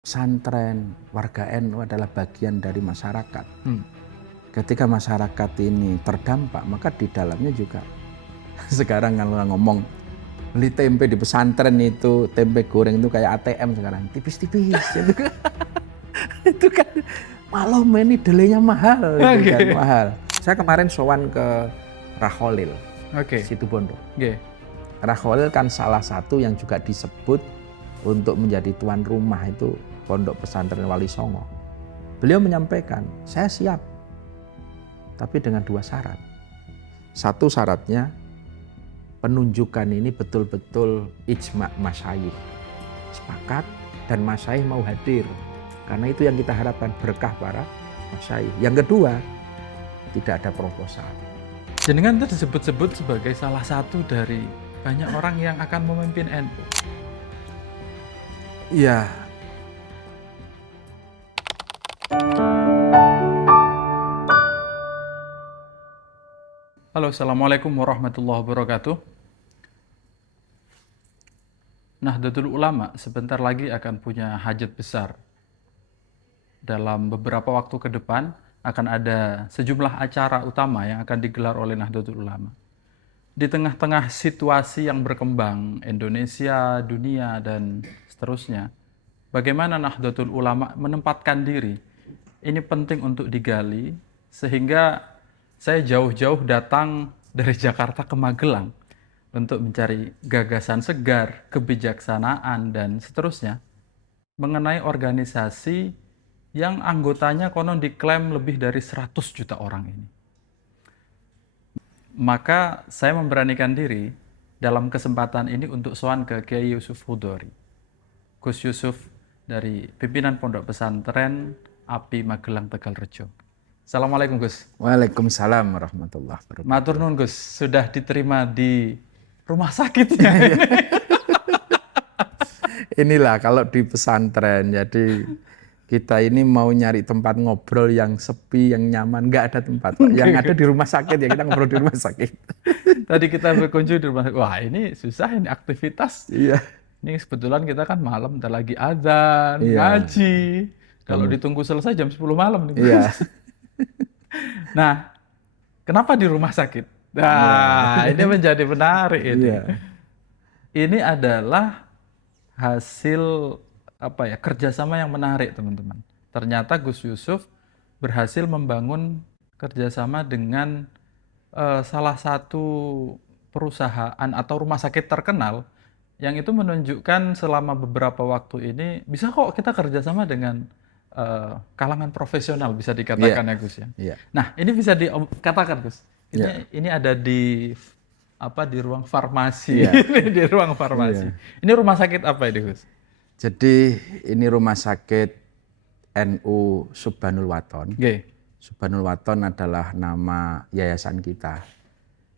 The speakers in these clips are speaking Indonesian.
Pesantren, warga NU adalah bagian dari masyarakat. Hmm. Ketika masyarakat ini terdampak, maka di dalamnya juga sekarang kalau ngomong beli tempe di pesantren itu, tempe goreng itu kayak ATM sekarang, tipis-tipis. Itu kan malam ini delenya mahal, itu kan mahal. Saya kemarin sowan ke Rakholil, Situbondo. Rakholil kan salah satu yang juga disebut untuk menjadi tuan rumah itu Pondok Pesantren Wali Songo. Beliau menyampaikan, saya siap, tapi dengan 2 syarat. Satu syaratnya, penunjukan ini betul-betul ijma' masyayikh. Sepakat dan masyayikh mau hadir. Karena itu yang kita harapkan, berkah para masyayikh. Yang kedua, tidak ada proposal. Jenengan itu disebut-sebut sebagai salah satu dari banyak orang yang akan memimpin NU. Iya. Halo, Assalamualaikum warahmatullahi wabarakatuh. Nahdlatul Ulama sebentar lagi akan punya hajat besar. Dalam beberapa waktu ke depan akan ada sejumlah acara utama yang akan digelar oleh Nahdlatul Ulama. Di tengah-tengah situasi yang berkembang, Indonesia, dunia, dan seterusnya, bagaimana Nahdlatul Ulama menempatkan diri? Ini penting untuk digali, sehingga saya jauh-jauh datang dari Jakarta ke Magelang untuk mencari gagasan segar, kebijaksanaan, dan seterusnya mengenai organisasi yang anggotanya konon diklaim lebih dari 100 juta orang ini. Maka saya memberanikan diri dalam kesempatan ini untuk sowan ke Kiai Yusuf Hudori, Gus Yusuf dari pimpinan Pondok Pesantren API Magelang Tegalrejo. Assalamualaikum Gus. Waalaikumsalam warahmatullahi wabarakatuh. Matur nuwun Gus, sudah diterima di rumah sakitnya. Inilah kalau di pesantren, jadi kita ini mau nyari tempat ngobrol yang sepi, yang nyaman, nggak ada tempat. Yang ada di rumah sakit, ya kita ngobrol di rumah sakit. Tadi kita berkunjung di rumah sakit, wah ini susah ini aktivitas. Iya. Ini kebetulan kita kan malam, bentar lagi azan, ngaji. Kalau ditunggu selesai jam 10 malam nih. Iya. Nah, kenapa di rumah sakit? Nah, ini menjadi menarik ini. Iya. Ini adalah hasil kerjasama yang menarik teman-teman. Ternyata Gus Yusuf berhasil membangun kerjasama dengan salah satu perusahaan atau rumah sakit terkenal yang itu menunjukkan selama beberapa waktu ini bisa kok kita kerjasama dengan kalangan profesional, bisa dikatakan ya Gus ya. Iya. Nah ini bisa dikatakan Gus, ini ada di ruang farmasi. Di ruang farmasi. Ini rumah sakit apa ini Gus? Jadi ini rumah sakit NU Subhanul Waton. Subhanul Waton adalah nama yayasan kita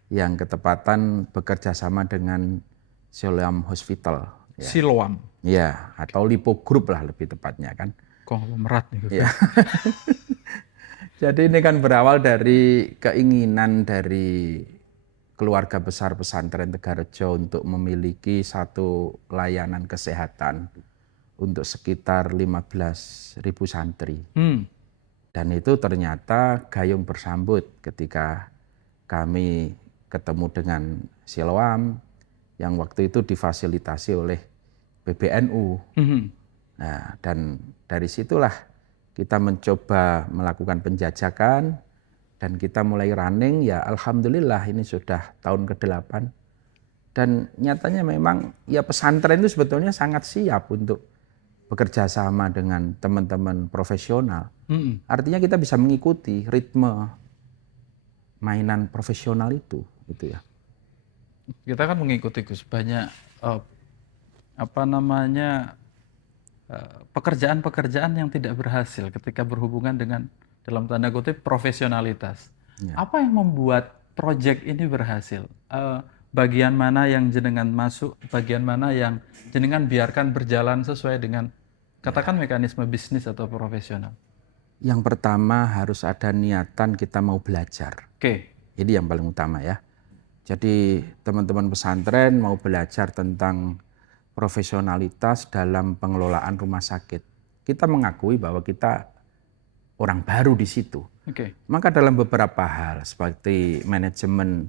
yang ketepatan bekerja sama dengan Siloam Hospital. Ya. Siloam? Ya, atau Lipo Group lah lebih tepatnya kan. Konglomerat nih Gus. Ya. Jadi ini kan berawal dari keinginan dari keluarga besar pesantren Tegalrejo untuk memiliki satu layanan kesehatan untuk sekitar 15.000 santri. Dan itu ternyata gayung bersambut ketika kami ketemu dengan Siloam yang waktu itu difasilitasi oleh PBNU. Nah, dan dari situlah kita mencoba melakukan penjajakan dan kita mulai running, ya alhamdulillah ini sudah tahun ke-8. Dan nyatanya memang ya pesantren itu sebetulnya sangat siap untuk bekerja sama dengan teman-teman profesional. Artinya kita bisa mengikuti ritme mainan profesional itu gitu ya. Kita kan mengikuti Gus banyak pekerjaan-pekerjaan yang tidak berhasil ketika berhubungan dengan dalam tanda kutip profesionalitas. Apa yang membuat proyek ini berhasil? Bagian mana yang jenengan masuk, bagian mana yang jenengan biarkan berjalan sesuai dengan katakan mekanisme bisnis atau profesional? Yang pertama harus ada niatan kita mau belajar. Ini yang paling utama ya. Jadi teman-teman pesantren mau belajar tentang profesionalitas dalam pengelolaan rumah sakit. kita mengakui bahwa kita orang baru di situ. Oke. Maka dalam beberapa hal seperti manajemen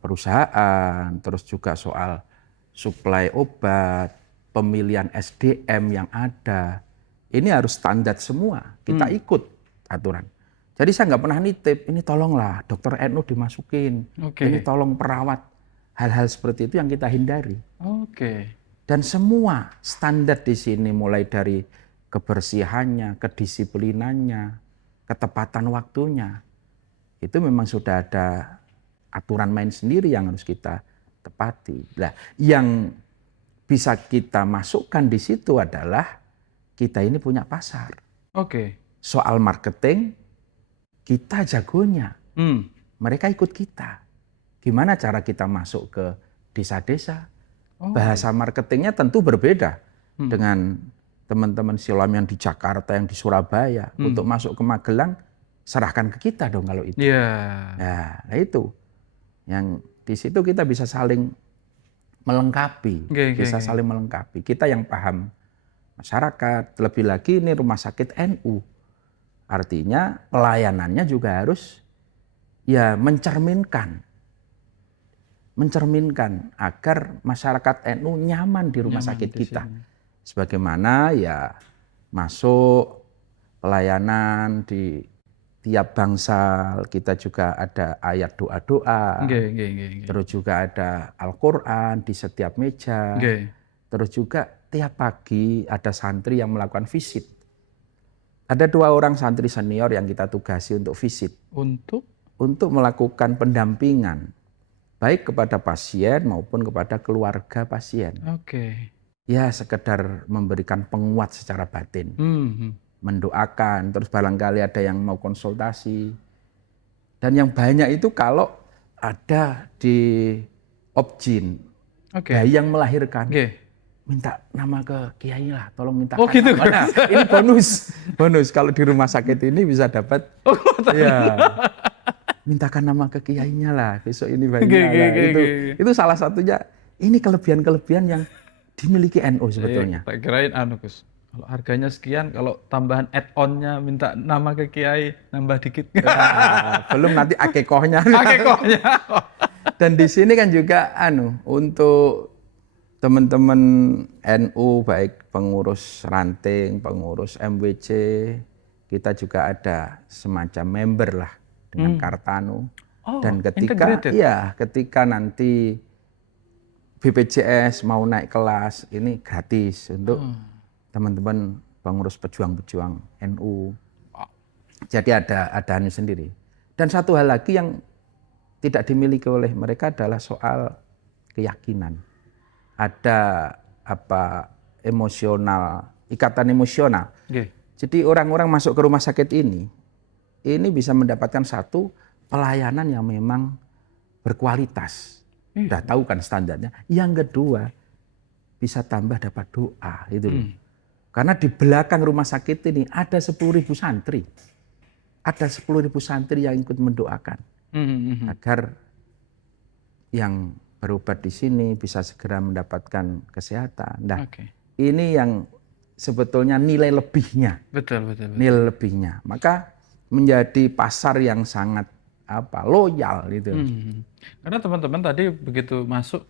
perusahaan, terus juga soal suplai obat, pemilihan SDM yang ada, ini harus standar semua. Kita ikut aturan. Jadi saya nggak pernah nitip, ini tolonglah dokter NU dimasukin, Oke. ini tolong perawat. Hal-hal seperti itu yang kita hindari. Oke. Dan semua standar di sini mulai dari kebersihannya, kedisiplinannya, ketepatan waktunya, itu memang sudah ada aturan main sendiri yang harus kita tepati. Nah, yang bisa kita masukkan di situ adalah kita ini punya pasar. Oke. Soal marketing, kita jagonya. Mereka ikut kita. Gimana cara kita masuk ke desa-desa? Bahasa marketingnya tentu berbeda dengan teman-teman Siloam yang di Jakarta, yang di Surabaya. Untuk masuk ke Magelang, serahkan ke kita dong kalau itu. Iya. Nah itu. Yang di situ kita bisa saling melengkapi. Bisa saling melengkapi. Kita yang paham masyarakat, lebih lagi ini rumah sakit NU. Artinya pelayanannya juga harus ya mencerminkan agar masyarakat NU nyaman di rumah sakit kita. Sebagaimana ya masuk pelayanan di tiap bangsal, kita juga ada ayat doa-doa, terus juga ada Al-Quran di setiap meja, terus juga tiap pagi ada santri yang melakukan visit. Ada 2 orang santri senior yang kita tugasi untuk visit. Untuk melakukan pendampingan, baik kepada pasien maupun kepada keluarga pasien. Ya sekedar memberikan penguat secara batin. Mendoakan, terus barangkali ada yang mau konsultasi. Dan yang banyak itu kalau ada di Opjin, bayi yang melahirkan, minta nama ke kiai lah, tolong minta gitu. Nah, ini bonus kalau di rumah sakit ini bisa dapat. Ya, mintakan nama ke kiainya lah, besok ini bayinya lah. Itu salah satunya. Ini kelebihan-kelebihan yang dimiliki NU sebetulnya. Tak kirain Gus. Kalau harganya sekian, kalau tambahan add-on-nya minta nama ke kiai, nambah dikit. Belum nanti akekohnya. Dan di sini kan juga untuk teman-teman NU, baik pengurus ranting, pengurus MWC, kita juga ada semacam member lah dengan Kartanu. Dan ketika nanti BPJS mau naik kelas, ini gratis untuk teman-teman pengurus pejuang-pejuang NU. Jadi ada anu sendiri. Dan satu hal lagi yang tidak dimiliki oleh mereka adalah soal keyakinan. Ada ikatan emosional. Jadi orang-orang masuk ke rumah sakit ini bisa mendapatkan satu pelayanan yang memang berkualitas. Udah tahu kan standarnya. Yang kedua, bisa tambah dapat doa gitu loh. Karena di belakang rumah sakit ini ada 10.000 santri. Ada 10.000 santri yang ikut mendoakan. Agar yang berobat di sini bisa segera mendapatkan kesehatan. Nah, ini yang sebetulnya nilai lebihnya. Betul. Nilai lebihnya. Maka menjadi pasar yang sangat loyal gitu. Karena teman-teman tadi begitu masuk,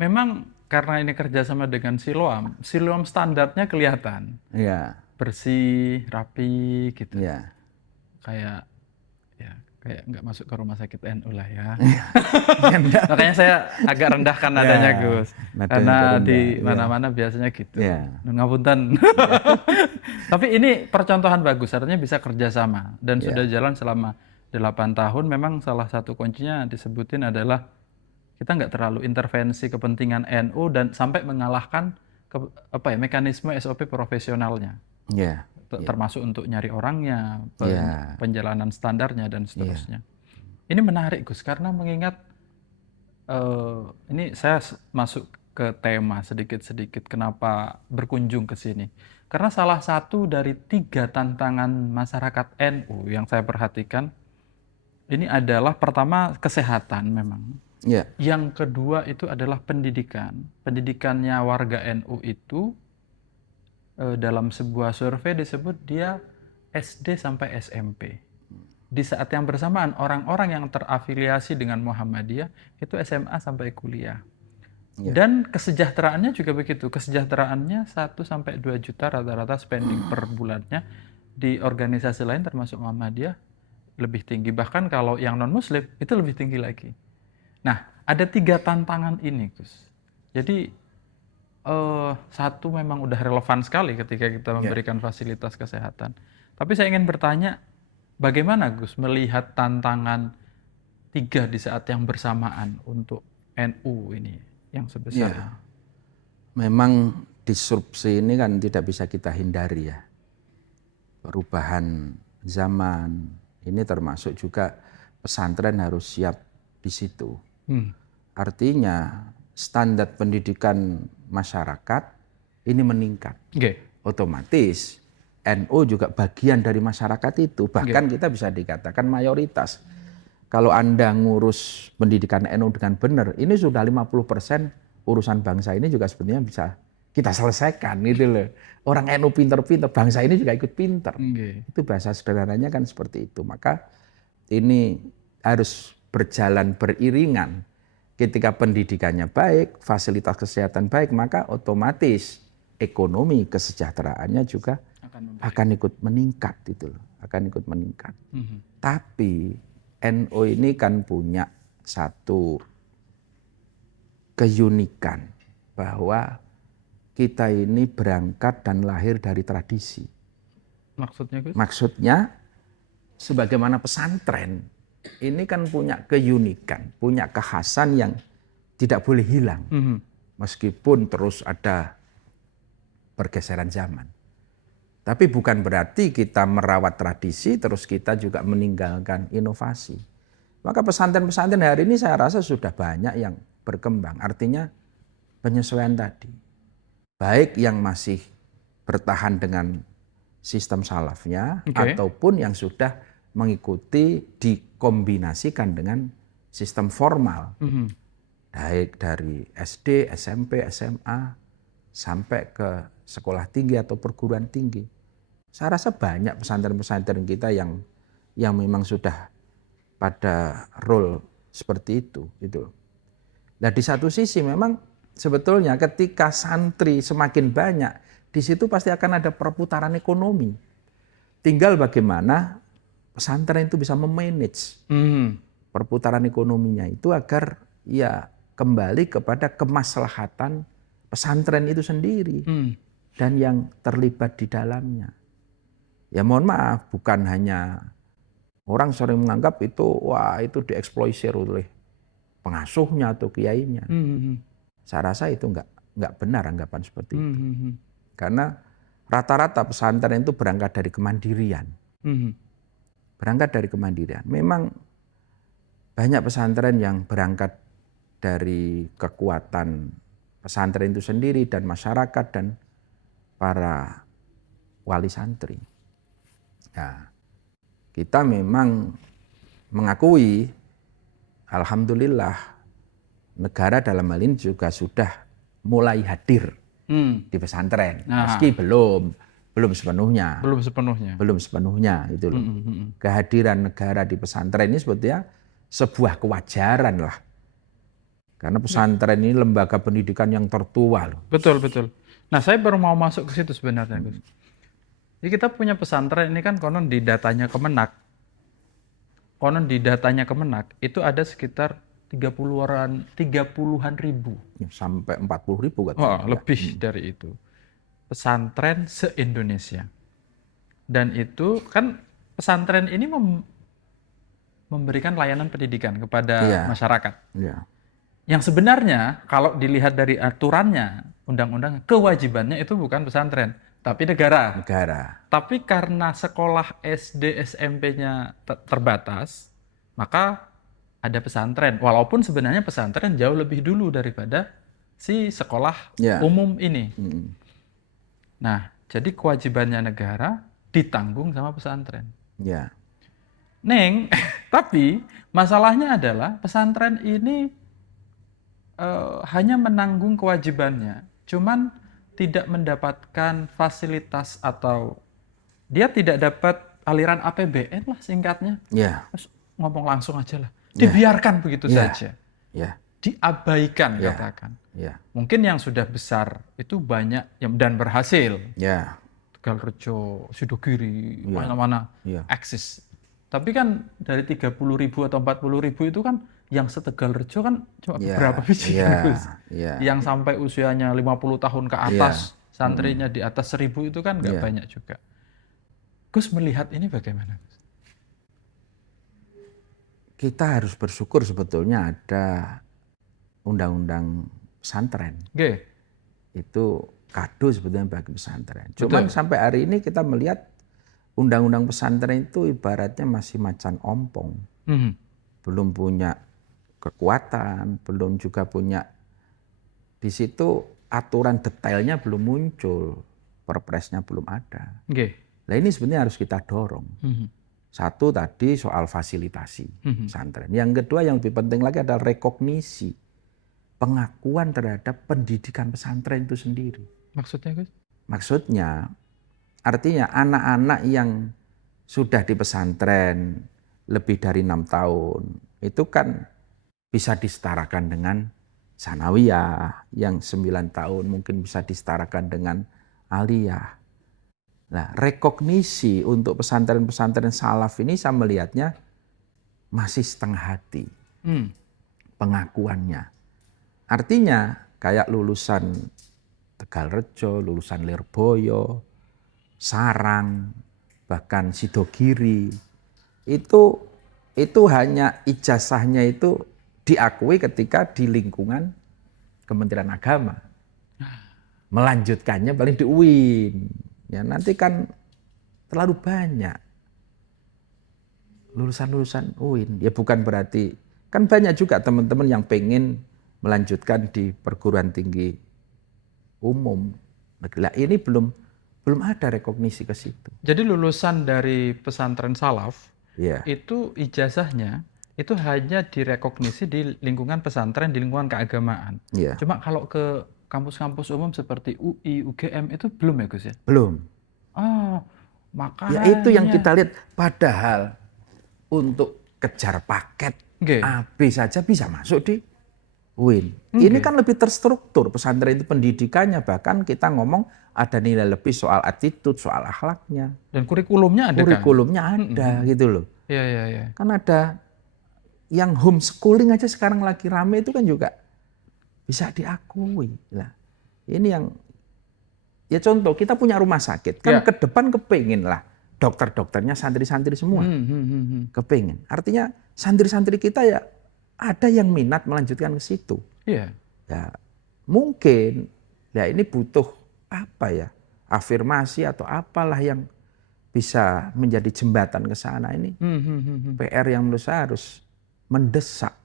memang karena ini kerjasama dengan Siloam standarnya kelihatan. Bersih, rapi gitu. Kayak nggak masuk ke rumah sakit NU lah ya. Makanya saya agak rendahkan nadanya Gus. Karena di mana-mana biasanya gitu. Ngapunten. Tapi ini percontohan bagus, artinya bisa kerjasama. Dan sudah jalan selama 8 tahun, memang salah satu kuncinya disebutin adalah kita nggak terlalu intervensi kepentingan NU dan sampai mengalahkan mekanisme SOP profesionalnya. Termasuk untuk nyari orangnya, penjalanan standarnya dan seterusnya. Ini menarik Gus, karena mengingat ini saya masuk ke tema sedikit-sedikit kenapa berkunjung ke sini. Karena salah satu dari 3 tantangan masyarakat NU yang saya perhatikan ini adalah pertama kesehatan memang. Yang kedua itu adalah pendidikan. Pendidikannya warga NU itu dalam sebuah survei disebut dia SD sampai SMP. Di saat yang bersamaan orang-orang yang terafiliasi dengan Muhammadiyah itu SMA sampai kuliah. Ya. Dan kesejahteraannya juga begitu. Kesejahteraannya 1 sampai 2 juta rata-rata spending per bulannya. Di organisasi lain termasuk Muhammadiyah lebih tinggi. Bahkan kalau yang non-muslim itu lebih tinggi lagi. Nah, ada 3 tantangan ini, Gus. Jadi satu memang udah relevan sekali ketika kita memberikan fasilitas kesehatan. Tapi saya ingin bertanya, bagaimana Gus melihat tantangan 3 di saat yang bersamaan untuk NU ini yang sebesar ini? Memang disrupsi ini kan tidak bisa kita hindari ya. Perubahan zaman ini termasuk juga pesantren harus siap di situ. Artinya standar pendidikan masyarakat ini meningkat. Otomatis NU juga bagian dari masyarakat itu. Bahkan kita bisa dikatakan mayoritas. Kalau Anda ngurus pendidikan NU dengan benar, ini sudah 50% urusan bangsa ini juga sebenarnya bisa kita selesaikan gitu loh. Orang NU pinter-pinter, bangsa ini juga ikut pinter. Itu bahasa sederhananya kan seperti itu. Maka ini harus berjalan beriringan. Ketika pendidikannya baik, fasilitas kesehatan baik, maka otomatis ekonomi kesejahteraannya juga akan ikut meningkat gitu loh. Akan ikut meningkat. Tapi NU ini kan punya satu keunikan bahwa kita ini berangkat dan lahir dari tradisi. Maksudnya, Gus? Maksudnya sebagaimana pesantren ini kan punya keunikan, punya kekhasan yang tidak boleh hilang. Meskipun terus ada pergeseran zaman. Tapi bukan berarti kita merawat tradisi terus kita juga meninggalkan inovasi. Maka pesantren-pesantren hari ini saya rasa sudah banyak yang berkembang. Artinya penyesuaian tadi. Baik yang masih bertahan dengan sistem salafnya ataupun yang sudah mengikuti dikombinasikan dengan sistem formal. Baik dari SD, SMP, SMA sampai ke sekolah tinggi atau perguruan tinggi. Saya rasa banyak pesantren-pesantren kita yang memang sudah pada role seperti itu gitu. Nah, di satu sisi memang sebetulnya ketika santri semakin banyak, di situ pasti akan ada perputaran ekonomi. Tinggal bagaimana pesantren itu bisa memanage perputaran ekonominya itu agar ya kembali kepada kemaslahatan pesantren itu sendiri dan yang terlibat di dalamnya. Ya mohon maaf, bukan hanya orang sering menganggap itu wah itu dieksploitasi oleh pengasuhnya atau kiainya. Saya rasa itu enggak benar anggapan seperti itu. Karena rata-rata pesantren itu berangkat dari kemandirian. Berangkat dari kemandirian. Memang banyak pesantren yang berangkat dari kekuatan pesantren itu sendiri dan masyarakat dan para wali santri. Nah, kita memang mengakui, alhamdulillah, negara dalam hal ini juga sudah mulai hadir di pesantren, meski belum sepenuhnya. Belum sepenuhnya itu loh. Kehadiran negara di pesantren ini sebetulnya sebuah kewajaran lah. Karena pesantren ini lembaga pendidikan yang tertua loh. Betul. Nah, saya baru mau masuk ke situ sebenarnya, Gus. Jadi kita punya pesantren ini kan konon di datanya Kemenak. Itu ada sekitar 30-an ribu. Sampai 40 ribu katanya. Lebih dari itu. Pesantren se-Indonesia. Dan itu kan pesantren ini memberikan layanan pendidikan kepada masyarakat. Yang sebenarnya kalau dilihat dari aturannya, undang-undang, kewajibannya itu bukan pesantren, tapi negara. Tapi karena sekolah SD, SMP-nya terbatas, maka ada pesantren. Walaupun sebenarnya pesantren jauh lebih dulu daripada si sekolah umum ini. Nah, jadi kewajibannya negara ditanggung sama pesantren. Tapi masalahnya adalah pesantren ini hanya menanggung kewajibannya. Cuman tidak mendapatkan fasilitas atau dia tidak dapat aliran APBN lah singkatnya. Ya, Terus ngomong langsung aja lah. Ya. Dibiarkan begitu Ya. saja. ya, Diabaikan Ya. katakan. ya, Mungkin yang sudah besar itu banyak yang dan berhasil. ya, Tegalrejo, Sidogiri, Ya. mana-mana Ya. eksis. Tapi kan dari 30.000 atau 40.000 itu kan yang setegalrejo kan cuma Ya. beberapa biji Ya. kan, Gus. Ya. Yang sampai usianya 50 tahun ke atas, santrinya di atas 1.000 itu kan nggak Ya. banyak juga. Gus melihat ini bagaimana, Gus? Kita harus bersyukur sebetulnya ada undang-undang pesantren. Oke. Itu kado sebetulnya bagi pesantren. Cuman sampai hari ini kita melihat undang-undang pesantren itu ibaratnya masih macan ompong. Belum punya kekuatan, belum juga punya di situ aturan detailnya belum muncul, perpresnya belum ada. Nah ini sebenarnya harus kita dorong. Satu tadi soal fasilitasi pesantren. Yang kedua yang lebih penting lagi adalah rekognisi, pengakuan terhadap pendidikan pesantren itu sendiri. Maksudnya, Gus? Maksudnya, artinya anak-anak yang sudah di pesantren lebih dari 6 tahun, itu kan bisa disetarakan dengan sanawiyah, yang 9 tahun mungkin bisa disetarakan dengan aliyah. Nah, rekognisi untuk pesantren-pesantren salaf ini saya melihatnya masih setengah hati pengakuannya. Artinya kayak lulusan Tegalrejo, lulusan Lirboyo, Sarang, bahkan Sidogiri, itu hanya ijazahnya itu diakui ketika di lingkungan Kementerian Agama. Melanjutkannya paling di UIN. Ya, nanti kan terlalu banyak lulusan-lulusan UIN. Ya bukan berarti, kan banyak juga teman-teman yang pengen melanjutkan di perguruan tinggi umum. Nah, ini belum ada rekognisi ke situ. Jadi lulusan dari pesantren salaf, Ya. itu ijazahnya itu hanya direkognisi di lingkungan pesantren, di lingkungan keagamaan. Ya. Cuma kalau ke kampus-kampus umum seperti UI, UGM itu belum ya, Gus ya? Belum. Oh, makanya. Ya itu yang kita lihat. Padahal untuk kejar paket AB saja bisa masuk di UIN. Ini kan lebih terstruktur pesantren itu pendidikannya, bahkan kita ngomong ada nilai lebih soal attitude, soal akhlaknya. Dan kurikulumnya ada Kurikulumnya ada gitu loh. Iya. Kan ada yang homeschooling aja sekarang lagi rame itu kan juga bisa diakui. Lah, ini yang ya contoh kita punya rumah sakit kan ke depan kepingin lah dokter-dokternya santri-santri semua. Kepingin. Artinya santri-santri kita ya ada yang minat melanjutkan ke situ. Iya. Ya, mungkin ya ini butuh apa ya? Afirmasi atau apalah yang bisa menjadi jembatan ke sana ini. PR yang menurut saya harus mendesak.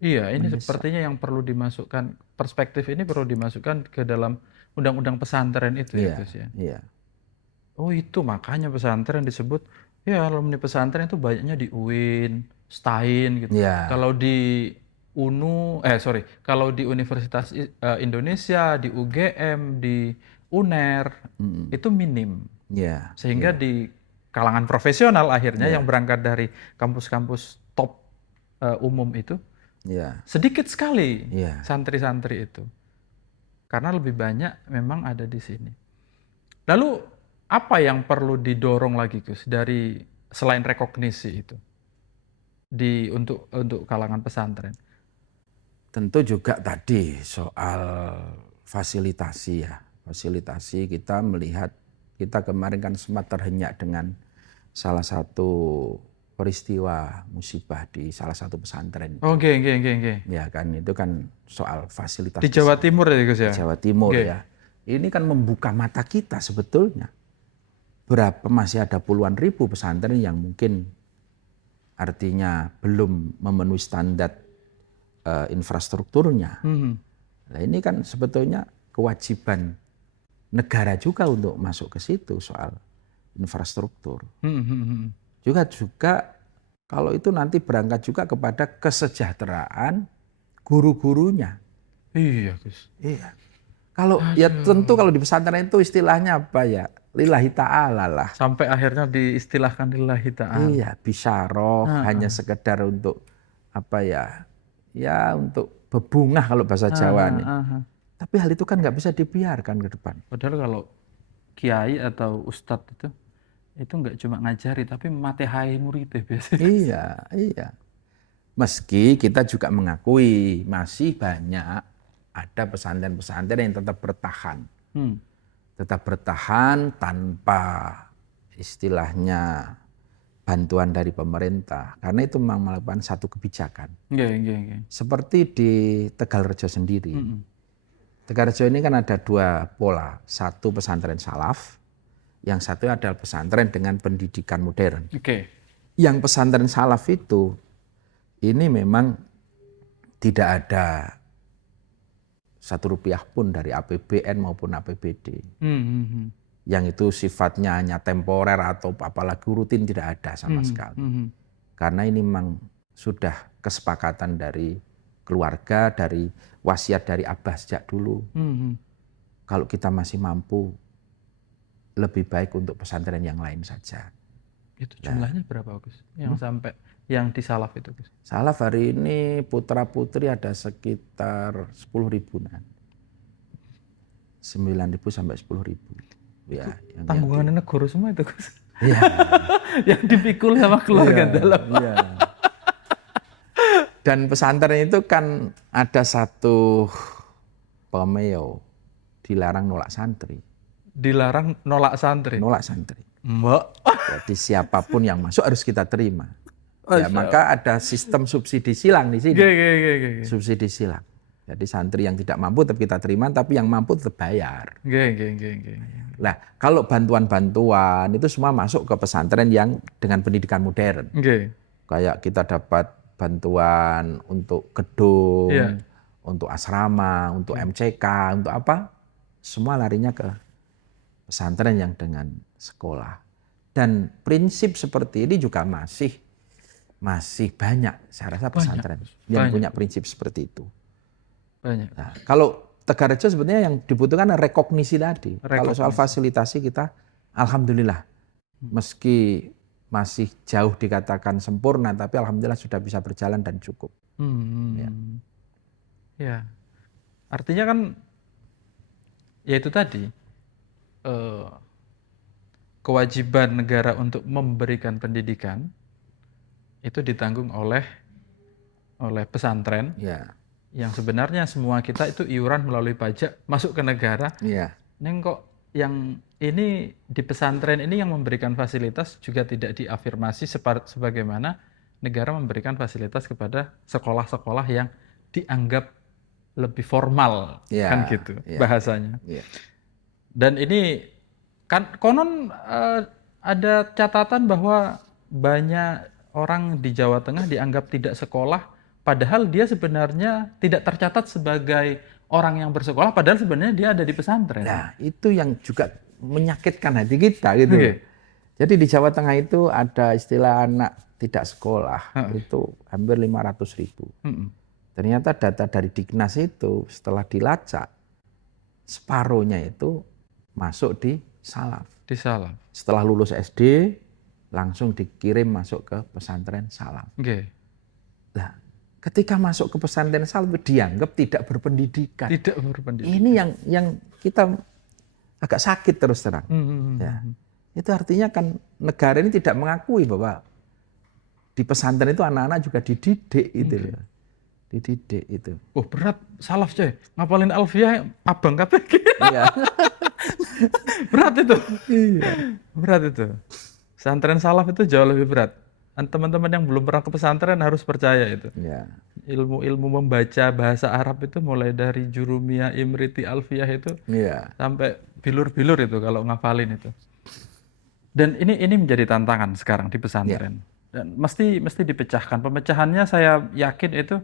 Iya, ini sepertinya yang perlu dimasukkan, perspektif ini perlu dimasukkan ke dalam undang-undang pesantren itu ya, Gus ya. Iya. Oh itu makanya pesantren disebut ya alumni pesantren itu banyaknya di UIN, STAIN gitu. Iya. Kalau di kalau di Universitas Indonesia, di UGM, di UNER itu minim. Iya. Sehingga di kalangan profesional akhirnya yang berangkat dari kampus-kampus top umum itu sedikit sekali santri-santri itu. Karena lebih banyak memang ada di sini. Lalu apa yang perlu didorong lagi, Gus, dari selain rekognisi itu untuk kalangan pesantren? Tentu juga tadi soal fasilitasi ya. Fasilitasi kita melihat, kita kemarin kan sempat terhenyak dengan salah satu peristiwa musibah di salah satu pesantren. Oke. Ya kan, itu kan soal fasilitas. Di Jawa Timur ya, Gus ya? Di Jawa Timur ya. Ini kan membuka mata kita sebetulnya. Berapa masih ada puluhan ribu pesantren yang mungkin artinya belum memenuhi standar infrastrukturnya. Nah ini kan sebetulnya kewajiban negara juga untuk masuk ke situ soal infrastruktur. Juga kalau itu nanti berangkat juga kepada kesejahteraan guru-gurunya. Iya, Gus. Iya. Kalau ya tentu kalau di pesantren itu istilahnya apa ya? Lillahi ta'ala lah. Sampai akhirnya diistilahkan lillahi ta'ala. Iya, bisyarah hanya Heeh. sekedar untuk apa ya? Ya untuk bebungah kalau bahasa Jawa Heeh, nih. heeh. Tapi hal itu kan nggak bisa dibiarkan ke depan. Padahal kalau kiai atau ustadz itu nggak cuma ngajari tapi matehai muridnya biasanya. Iya, iya. Meski kita juga mengakui masih banyak ada pesantren-pesantren yang tetap bertahan. Hmm. Tetap bertahan tanpa istilahnya bantuan dari pemerintah. Karena itu memang melakukan satu kebijakan. Nggih. Seperti di Tegalrejo sendiri. Mm-mm. Tegalrejo ini kan ada dua pola. Satu pesantren salaf, yang satu adalah pesantren dengan pendidikan modern. Oke. Yang pesantren salaf itu, ini memang tidak ada Rp1 pun dari APBN maupun APBD. Hmm. Yang itu sifatnya hanya temporer atau apalagi rutin tidak ada sama sekali. Karena ini memang sudah kesepakatan dari keluarga, dari wasiat dari Abah sejak dulu. Kalau kita masih mampu, lebih baik untuk pesantren yang lain saja. Itu jumlahnya berapa, Gus? Yang sampai yang di salaf itu, Gus? Salaf hari ini putra-putri ada sekitar 10 ribuan. 9.000 sampai 10.000. Ya, Tanggungannya negara semua itu, Gus. Iya. Yang dipikul sama keluarga dalam. Iya. Dan pesantren itu kan ada satu pemeo, dilarang nolak santri. Dilarang nolak santri. Nolak santri. Mbak. Jadi siapapun yang masuk harus kita terima. Ya, maka ada sistem subsidi silang di sini. Gak. Subsidi silang. Jadi santri yang tidak mampu tetap kita terima, tapi yang mampu tetap bayar. Gak. Nah, kalau bantuan-bantuan itu semua masuk ke pesantren yang dengan pendidikan modern. Kayak kita dapat bantuan untuk gedung, Iya. untuk asrama, untuk MCK, untuk apa? Semua larinya ke pesantren yang dengan sekolah. Dan prinsip seperti ini juga masih banyak, saya rasa pesantren yang punya prinsip seperti itu. Banyak. Nah, kalau Tegalrejo sebenarnya yang dibutuhkan rekognisi tadi. Kalau soal fasilitasi kita, alhamdulillah, meski masih jauh dikatakan sempurna, tapi alhamdulillah sudah bisa berjalan dan cukup. Ya, artinya kan, ya itu tadi, kewajiban negara untuk memberikan pendidikan itu ditanggung oleh pesantren. Ya. Yang sebenarnya semua kita itu iuran melalui pajak masuk ke negara. Iya. Neng kok yang ini di pesantren ini yang memberikan fasilitas juga tidak diafirmasi sebagaimana negara memberikan fasilitas kepada sekolah-sekolah yang dianggap lebih formal, kan gitu bahasanya. Dan ini kan konon ada catatan bahwa banyak orang di Jawa Tengah dianggap tidak sekolah, padahal dia sebenarnya tidak tercatat sebagai orang yang bersekolah, padahal sebenarnya dia ada di pesantren. Nah, itu yang juga menyakitkan hati kita gitu. Jadi di Jawa Tengah itu ada istilah anak tidak sekolah, itu hampir 500.000. Ternyata data dari Dignas itu setelah dilacak, separuhnya itu masuk di salaf. Di salaf. Setelah lulus SD, langsung dikirim masuk ke pesantren salaf. Nah, ketika masuk ke pesantren salaf dianggap tidak berpendidikan. Tidak berpendidikan. Ini yang kita agak sakit terus terang. Ya. Itu artinya kan negara ini tidak mengakui bahwa di pesantren itu anak-anak juga dididik itu loh. Dididik itu. Oh, berat salaf coy. Ngapalin Alfiah abang KPG. Iya. Berat itu. Iya. Berat itu. Pesantren salaf itu jauh lebih berat. Teman-teman yang belum pernah ke pesantren harus percaya itu. Iya. Ilmu membaca bahasa Arab itu mulai dari Jurumiyah, Imriti, Alfiyah itu sampai bilur-bilur itu kalau ngafalin itu. Dan ini menjadi tantangan sekarang di pesantren. Dan mesti dipecahkan. Pemecahannya saya yakin itu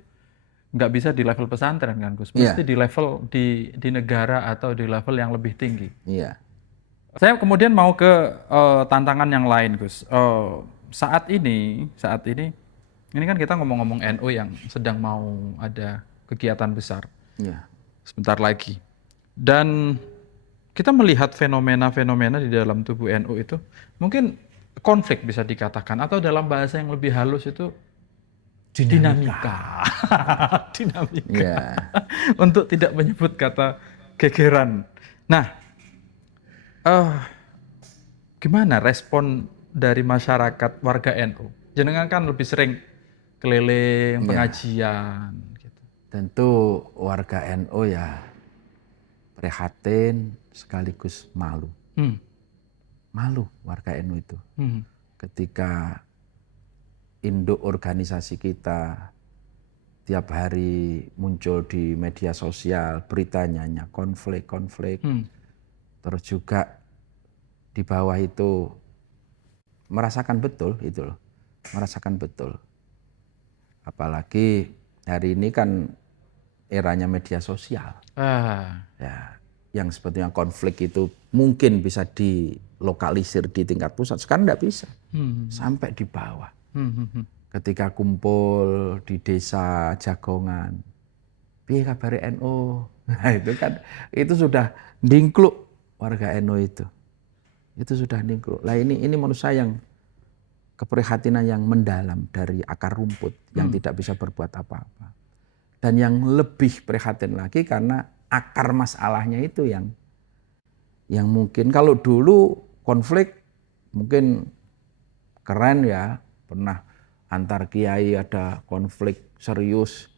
nggak bisa di level pesantren kan Gus. Mesti di level di negara atau di level yang lebih tinggi. Iya. Saya kemudian mau ke tantangan yang lain Gus. Saat ini kan kita ngomong-ngomong NU yang sedang mau ada kegiatan besar. Iya. Sebentar lagi. Dan kita melihat fenomena-fenomena di dalam tubuh NU itu mungkin konflik bisa dikatakan, atau dalam bahasa yang lebih halus itu dinamika. Dinamika. Ya, Untuk tidak menyebut kata gegeran. Nah, eh gimana respon dari masyarakat warga NU? Jenengan kan lebih sering keliling ya. pengajian gitu. Tentu warga NU ya prihatin sekaligus malu. Hmm. Malu warga NU itu. Hmm. Ketika induk organisasi kita tiap hari muncul di media sosial, beritanya hanya konflik-konflik. Hmm. Terus juga di bawah itu merasakan betul itu loh. Merasakan betul. Apalagi hari ini kan eranya media sosial. Ya, yang sebetulnya konflik itu mungkin bisa dilokalisir di tingkat pusat, sekarang tidak bisa. Sampai di bawah. Ketika kumpul di desa Jagongan, piye kabare NU? Nah, itu kan itu sudah ndingkluk warga NU itu. Itu sudah ndingkluk. Lah ini menurut saya yang keprihatinan yang mendalam dari akar rumput yang tidak bisa berbuat apa-apa. Dan yang lebih prihatin lagi karena akar masalahnya itu yang mungkin kalau dulu konflik mungkin keren ya, pernah antar kiai ada konflik serius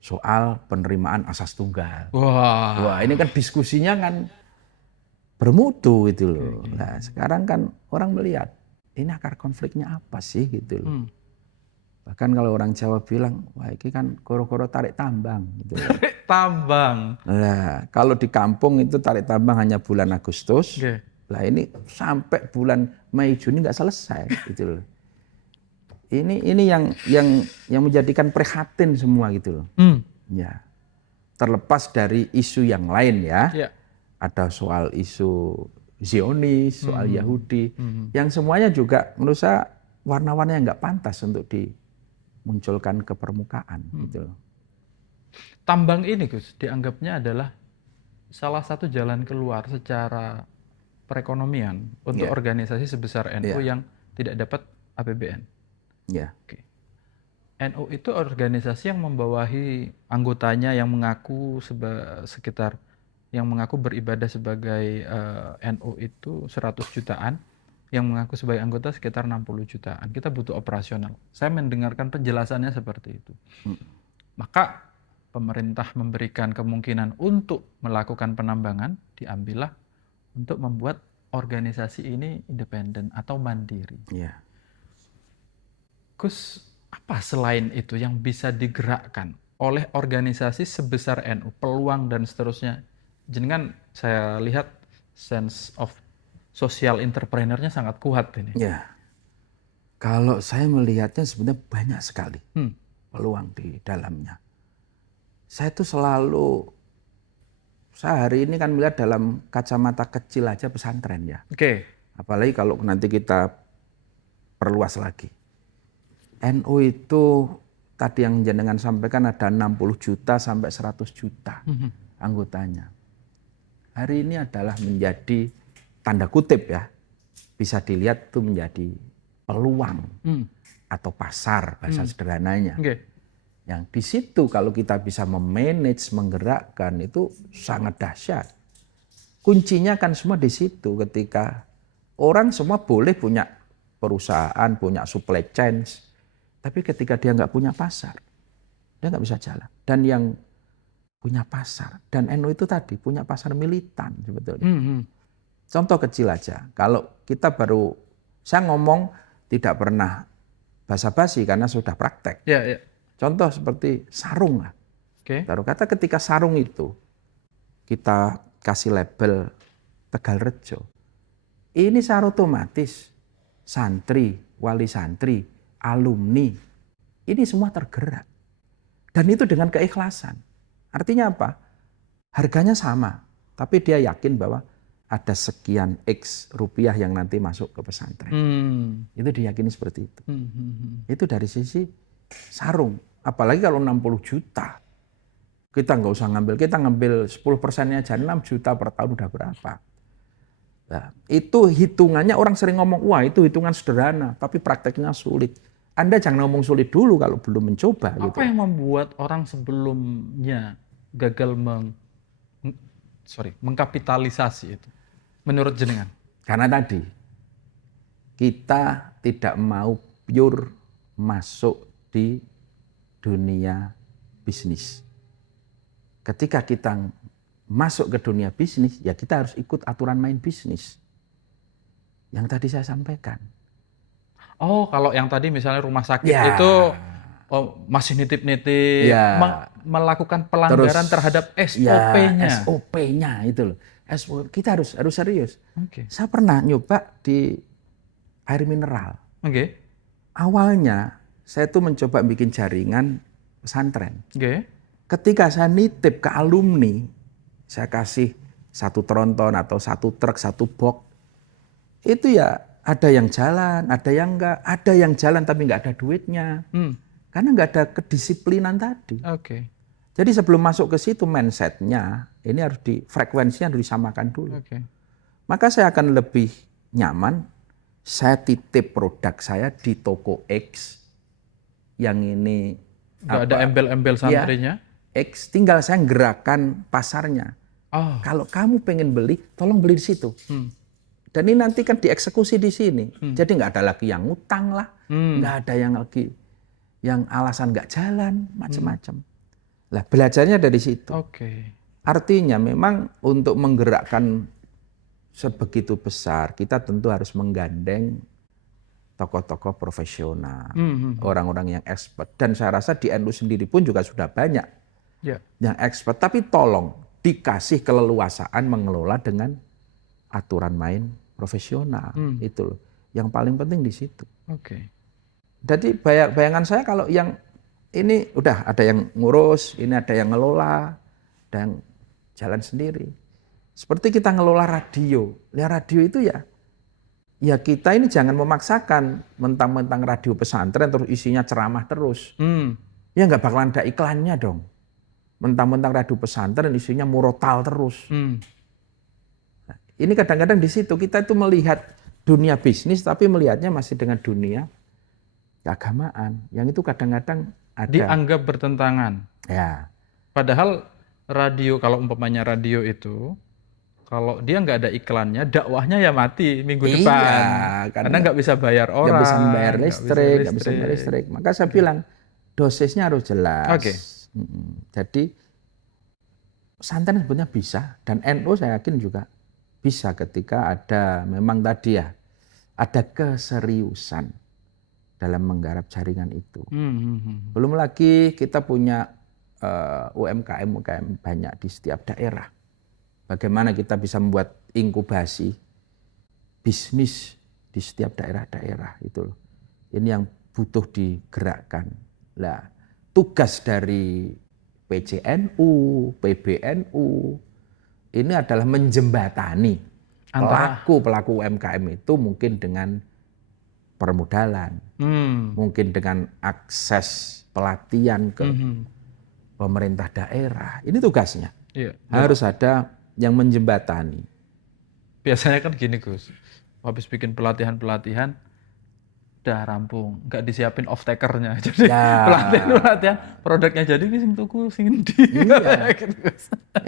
soal penerimaan asas tunggal. Wah, ini kan diskusinya kan bermutu gitu loh. Nah, sekarang kan orang melihat ini akar konfliknya apa sih gitu loh. Bahkan kalau orang Jawa bilang, wah ini kan koro-koro tarik tambang gitu loh. Tarik tambang. Nah, kalau di kampung itu tarik tambang hanya bulan Agustus. Oke. Lah ini sampai bulan Mei Juni nggak selesai gitu loh. Ini yang menjadikan prihatin semua gitu loh. Ya. Terlepas dari isu yang lain ya. Ya. Ada soal isu Zionis, soal Yahudi, yang semuanya juga menurut saya warna-warna yang nggak pantas untuk dimunculkan ke permukaan gitu loh. Tambang ini Gus dianggapnya adalah salah satu jalan keluar secara perekonomian untuk Ya. organisasi sebesar NU Ya. yang tidak dapat APBN. Ya. Oke. NU itu organisasi yang membawahi anggotanya yang mengaku sekitar yang mengaku beribadah sebagai NU itu 100 jutaan, yang mengaku sebagai anggota sekitar 60 jutaan. Kita butuh operasional. Saya mendengarkan penjelasannya seperti itu. Maka pemerintah memberikan kemungkinan untuk melakukan penambangan, diambillah untuk membuat organisasi ini independen atau mandiri. Ya. Gus, apa selain itu yang bisa digerakkan oleh organisasi sebesar NU, peluang dan seterusnya? Jenengan saya lihat sense of social entrepreneur-nya sangat kuat ini. Ya. Kalau saya melihatnya sebenarnya banyak sekali peluang di dalamnya. Saya tuh selalu, saya hari ini kan melihat dalam kacamata kecil aja pesantren ya. Oke. Apalagi kalau nanti kita perluas lagi. NU itu tadi yang jenengan sampaikan ada 60 juta sampai 100 juta anggotanya. Hari ini adalah menjadi tanda kutip ya, bisa dilihat itu menjadi peluang atau pasar bahasa sederhananya. Oke. Yang di situ kalau kita bisa memanage, menggerakkan itu sangat dahsyat. Kuncinya kan semua di situ, ketika orang semua boleh punya perusahaan, punya supply chain, tapi ketika dia nggak punya pasar, dia nggak bisa jalan. Dan yang punya pasar, dan NU itu tadi punya pasar militan sebetulnya. Contoh kecil aja, kalau kita baru, saya ngomong tidak pernah basa-basi karena sudah praktek. Ya, ya. Contoh seperti sarung lah. Oke. Taruh kata ketika sarung itu kita kasih label Tegalrejo, ini secara otomatis santri, wali santri, alumni, ini semua tergerak. Dan itu dengan keikhlasan. Artinya apa? Harganya sama, tapi dia yakin bahwa ada sekian X rupiah yang nanti masuk ke pesantren. Itu diyakini seperti itu. Itu dari sisi sarung. Apalagi kalau 60 juta. Kita nggak usah ngambil, kita ngambil 10%-nya aja 6 juta per tahun udah berapa. Nah, itu hitungannya orang sering ngomong, wah itu hitungan sederhana, tapi prakteknya sulit. Anda jangan ngomong sulit dulu kalau belum mencoba. Apa Gitu. yang membuat orang sebelumnya gagal mengkapitalisasi itu? Menurut jenengan? Karena tadi, kita tidak mau pure masuk di dunia bisnis. Ketika kita masuk ke dunia bisnis, ya kita harus ikut aturan main bisnis. Yang tadi saya sampaikan. Oh, kalau yang tadi misalnya rumah sakit Ya. itu masih nitip-nitip, Ya. melakukan pelanggaran terhadap SOP-nya. Ya, SOP-nya itu loh. Kita harus serius. Oke. Saya pernah nyoba di air mineral. Oke. Awalnya saya tuh mencoba bikin jaringan pesantren. Oke. Ketika saya nitip ke alumni, saya kasih 1 tronton atau 1 truk, 1 box. Itu ya ada yang jalan, ada yang enggak. Ada yang jalan tapi enggak ada duitnya. Karena enggak ada kedisiplinan tadi. Oke. Jadi sebelum masuk ke situ mindset-nya, ini harus frekuensinya harus disamakan dulu. Oke. Maka saya akan lebih nyaman, saya titip produk saya di toko X, yang ini Nggak ada embel-embel santrinya? X, tinggal saya gerakan pasarnya. Oh. Kalau kamu pengen beli, tolong beli di situ. Dan ini nanti kan dieksekusi di sini. Jadi nggak ada lagi yang ngutang lah, nggak ada yang lagi yang alasan nggak jalan, macam-macam. Lah belajarnya dari situ. Oke. Artinya memang untuk menggerakkan sebegitu besar, kita tentu harus menggandeng tokoh-tokoh profesional, orang-orang yang expert. Dan saya rasa di NU sendiri pun juga sudah banyak yang expert. Tapi tolong dikasih keleluasaan mengelola dengan aturan main profesional. Itu loh. Yang paling penting di situ. Oke. Jadi bayangan saya kalau yang ini udah ada yang ngurus, ini ada yang ngelola, ada yang jalan sendiri. Seperti kita ngelola radio. Ya radio itu ya kita ini jangan memaksakan mentang-mentang radio pesantren terus isinya ceramah terus. Ya nggak bakalan ada iklannya dong. Mentang-mentang radio pesantren isinya murotal terus. Nah, ini kadang-kadang di situ kita itu melihat dunia bisnis tapi melihatnya masih dengan dunia keagamaan. Yang itu kadang-kadang ada. Dianggap bertentangan. Ya. Padahal radio, kalau umpamanya radio itu, kalau dia nggak ada iklannya, dakwahnya ya mati minggu depan. Karena nggak bisa bayar orang. Nggak bisa bayar listrik, nggak bisa bayar listrik. Maka saya bilang dosisnya harus jelas. Oke. Jadi pesantren sebenarnya bisa, dan NU saya yakin juga bisa ketika ada memang tadi ya ada keseriusan dalam menggarap jaringan itu. Belum lagi kita punya UMKM banyak di setiap daerah. Bagaimana kita bisa membuat inkubasi bisnis di setiap daerah-daerah itu loh. Ini yang butuh digerakkan. Nah, tugas dari PCNU, PBNU ini adalah menjembatani pelaku UMKM itu mungkin dengan permodalan, mungkin dengan akses pelatihan ke pemerintah daerah. Ini tugasnya. Harus ada yang menjembatani. Biasanya kan gini Gus, habis bikin pelatihan, udah rampung, nggak disiapin off takernya. Jadi pelatihan, produknya jadi ini sing tuku sing ndi. Gitu,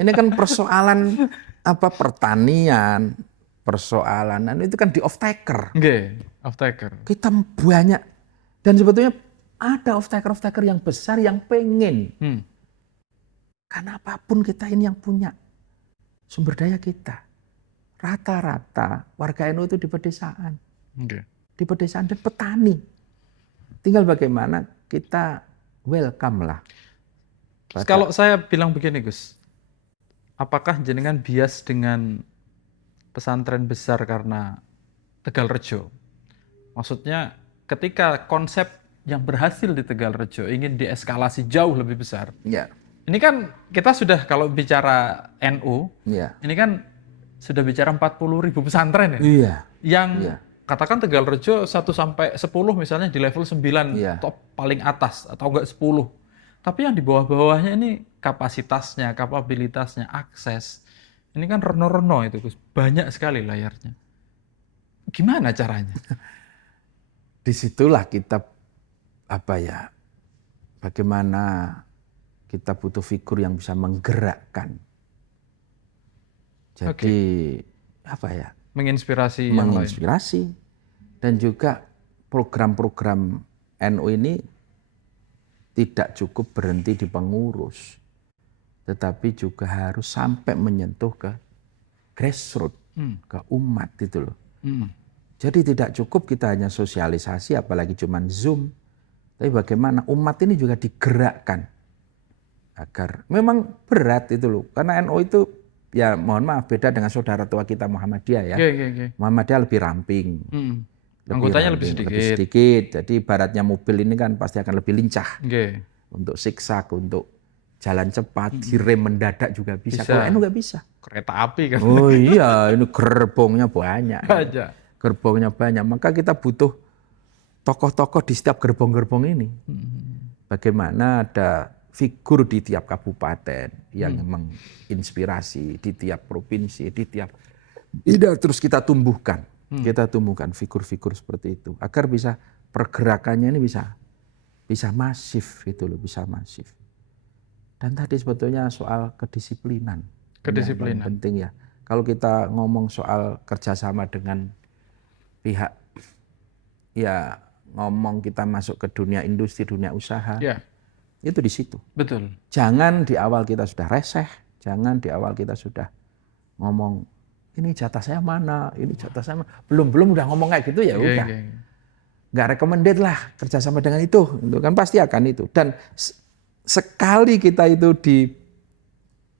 ini kan persoalan pertanian, persoalan itu kan di off taker. Off taker. Kita banyak dan sebetulnya ada off taker yang besar yang pengen. Karena apapun kita ini yang punya sumber daya kita. Rata-rata warga NU itu di pedesaan. Di pedesaan dan petani. Tinggal bagaimana kita welcome lah. Kalau saya bilang begini Gus, apakah jenengan bias dengan pesantren besar karena Tegalrejo? Maksudnya ketika konsep yang berhasil di Tegalrejo ingin dieskalasi jauh lebih besar. Ini kan kita sudah kalau bicara NU, ini kan sudah bicara 40.000 pesantren ya. Yang katakan Tegalrejo 1 sampai 10 misalnya di level 9 top paling atas atau enggak 10. Tapi yang di bawah-bawahnya ini kapasitasnya, kapabilitasnya, akses. Ini kan reno-reno itu, Gus. Banyak sekali layarnya. Gimana caranya? Disitulah kita bagaimana kita butuh figur yang bisa menggerakkan. Jadi Menginspirasi yang lain. menginspirasi dan juga program-program NU ini tidak cukup berhenti di pengurus, tetapi juga harus sampai menyentuh ke grassroots, ke umat itu loh. Jadi tidak cukup kita hanya sosialisasi, apalagi cuma Zoom, tapi bagaimana umat ini juga digerakkan agar memang berat itu loh, karena NU itu ya mohon maaf beda dengan saudara tua kita Muhammadiyah ya. Muhammadiyah lebih ramping. Anggotanya lebih sedikit. Jadi ibaratnya mobil ini kan pasti akan lebih lincah. Untuk siksak, untuk jalan cepat, direm mendadak juga bisa. Kalau NU nggak bisa. Kereta api kan. Oh iya, ini gerbongnya banyak. Gerbongnya banyak. Maka kita butuh tokoh-tokoh di setiap gerbong-gerbong ini. Bagaimana ada figur di tiap kabupaten yang menginspirasi, di tiap provinsi, terus kita tumbuhkan. Kita tumbuhkan figur-figur seperti itu agar bisa pergerakannya ini bisa masif gitu loh, bisa masif. Dan tadi sebetulnya soal kedisiplinan. Yang penting ya. Kalau kita ngomong soal kerjasama dengan pihak, ya ngomong kita masuk ke dunia industri, dunia usaha, itu di situ. Betul. Jangan di awal kita sudah reseh, jangan di awal kita sudah ngomong ini jatah saya mana, ini jatah saya mana. Belum udah ngomong kayak gitu ya udah. Nggak recommended lah kerjasama dengan itu kan pasti akan itu. Dan sekali kita itu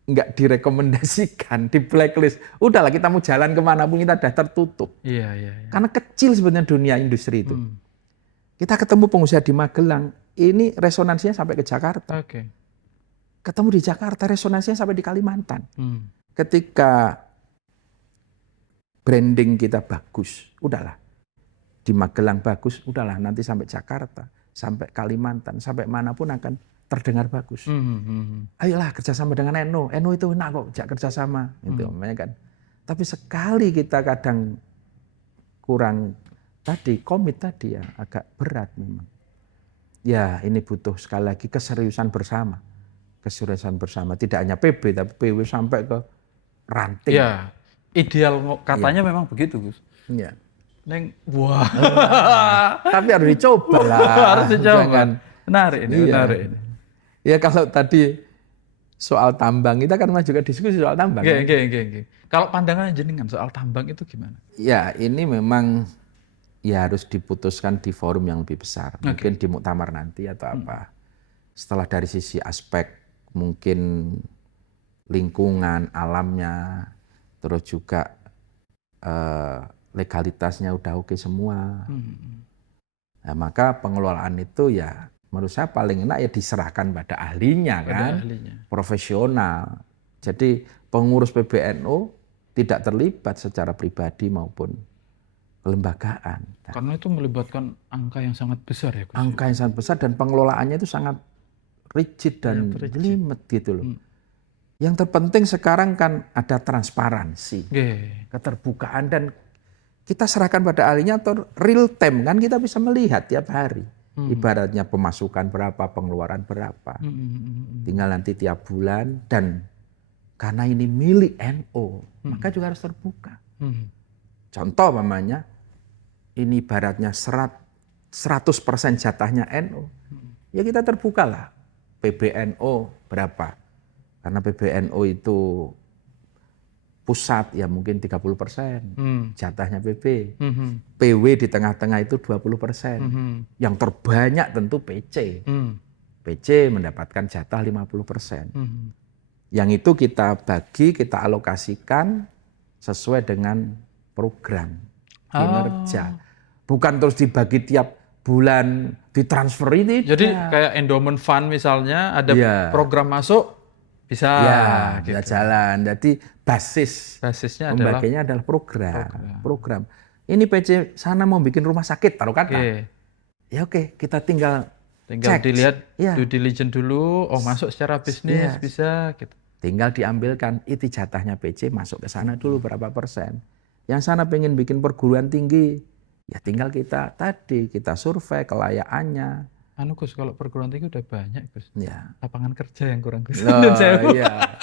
nggak direkomendasikan, di blacklist, udahlah kita mau jalan kemanapun kita udah tertutup. Karena kecil sebenarnya dunia industri itu. Kita ketemu pengusaha di Magelang, ini resonansinya sampai ke Jakarta. Ketemu di Jakarta, resonansinya sampai di Kalimantan. Ketika branding kita bagus, udahlah. Di Magelang bagus, udahlah nanti sampai Jakarta, sampai Kalimantan, sampai manapun akan terdengar bagus. Ayolah kerjasama dengan NU itu enak kok, jak kerjasama. Gitu, kan. Tapi sekali kita kadang kurang komit tadi ya, agak berat memang. Ya ini butuh sekali lagi keseriusan bersama. Keseriusan bersama, tidak hanya PB, tapi PW sampai ke ranting. Ya. Ideal katanya memang begitu, Gus. Iya. Neng, wah. Tapi harus dicoba lah. Harus dicoba. Menarik ini. Ya kalau tadi soal tambang, kita kan juga diskusi soal tambang. Kalau pandangan jenengan soal tambang itu gimana? Ya ini memang ya harus diputuskan di forum yang lebih besar. Mungkin di muktamar nanti atau apa. Setelah dari sisi aspek mungkin lingkungan, alamnya, terus juga legalitasnya udah oke semua. Nah, maka pengelolaan itu ya menurut saya paling enak ya diserahkan pada ahlinya kan, profesional. Jadi pengurus PBNU tidak terlibat secara pribadi maupun kelembagaan. Karena itu melibatkan angka yang sangat besar ya, Gus. Angka yang sangat besar dan pengelolaannya itu sangat rigid dan jelimet gitu loh. Yang terpenting sekarang kan ada transparansi, keterbukaan, dan kita serahkan pada ahlinya atau real time kan kita bisa melihat tiap hari. Ibaratnya pemasukan berapa, pengeluaran berapa. Tinggal nanti tiap bulan, dan karena ini milik NU, maka juga harus terbuka. Contoh namanya, ini ibaratnya 100% jatahnya NU. Ya kita terbukalah. PBNU berapa? Karena PBNU itu pusat ya mungkin 30% jatahnya PB. PW di tengah-tengah itu 20%. Yang terbanyak tentu PC. PC mendapatkan jatah 50%. Yang itu kita bagi, kita alokasikan sesuai dengan program kinerja. Bukan terus dibagi tiap bulan ditransfer ini. Jadi kayak endowment fund misalnya ada program masuk, bisa bisa jalan. Jadi basisnya pembagiannya adalah program. Ini PC sana mau bikin rumah sakit taruh kata. Ya oke, kita tinggal Tinggal cek. dilihat Ya, due diligence dulu, oh masuk secara bisnis Yes. bisa gitu. tinggal diambilkan itu jatahnya PC masuk ke sana dulu berapa persen. Yang sana pengen bikin perguruan tinggi, ya tinggal kita survei kelayakannya. Anu Gus, kalau perguruan tinggi udah banyak Gus. Ya, Lapangan kerja yang kurang Gus. loh, Sewu. iya.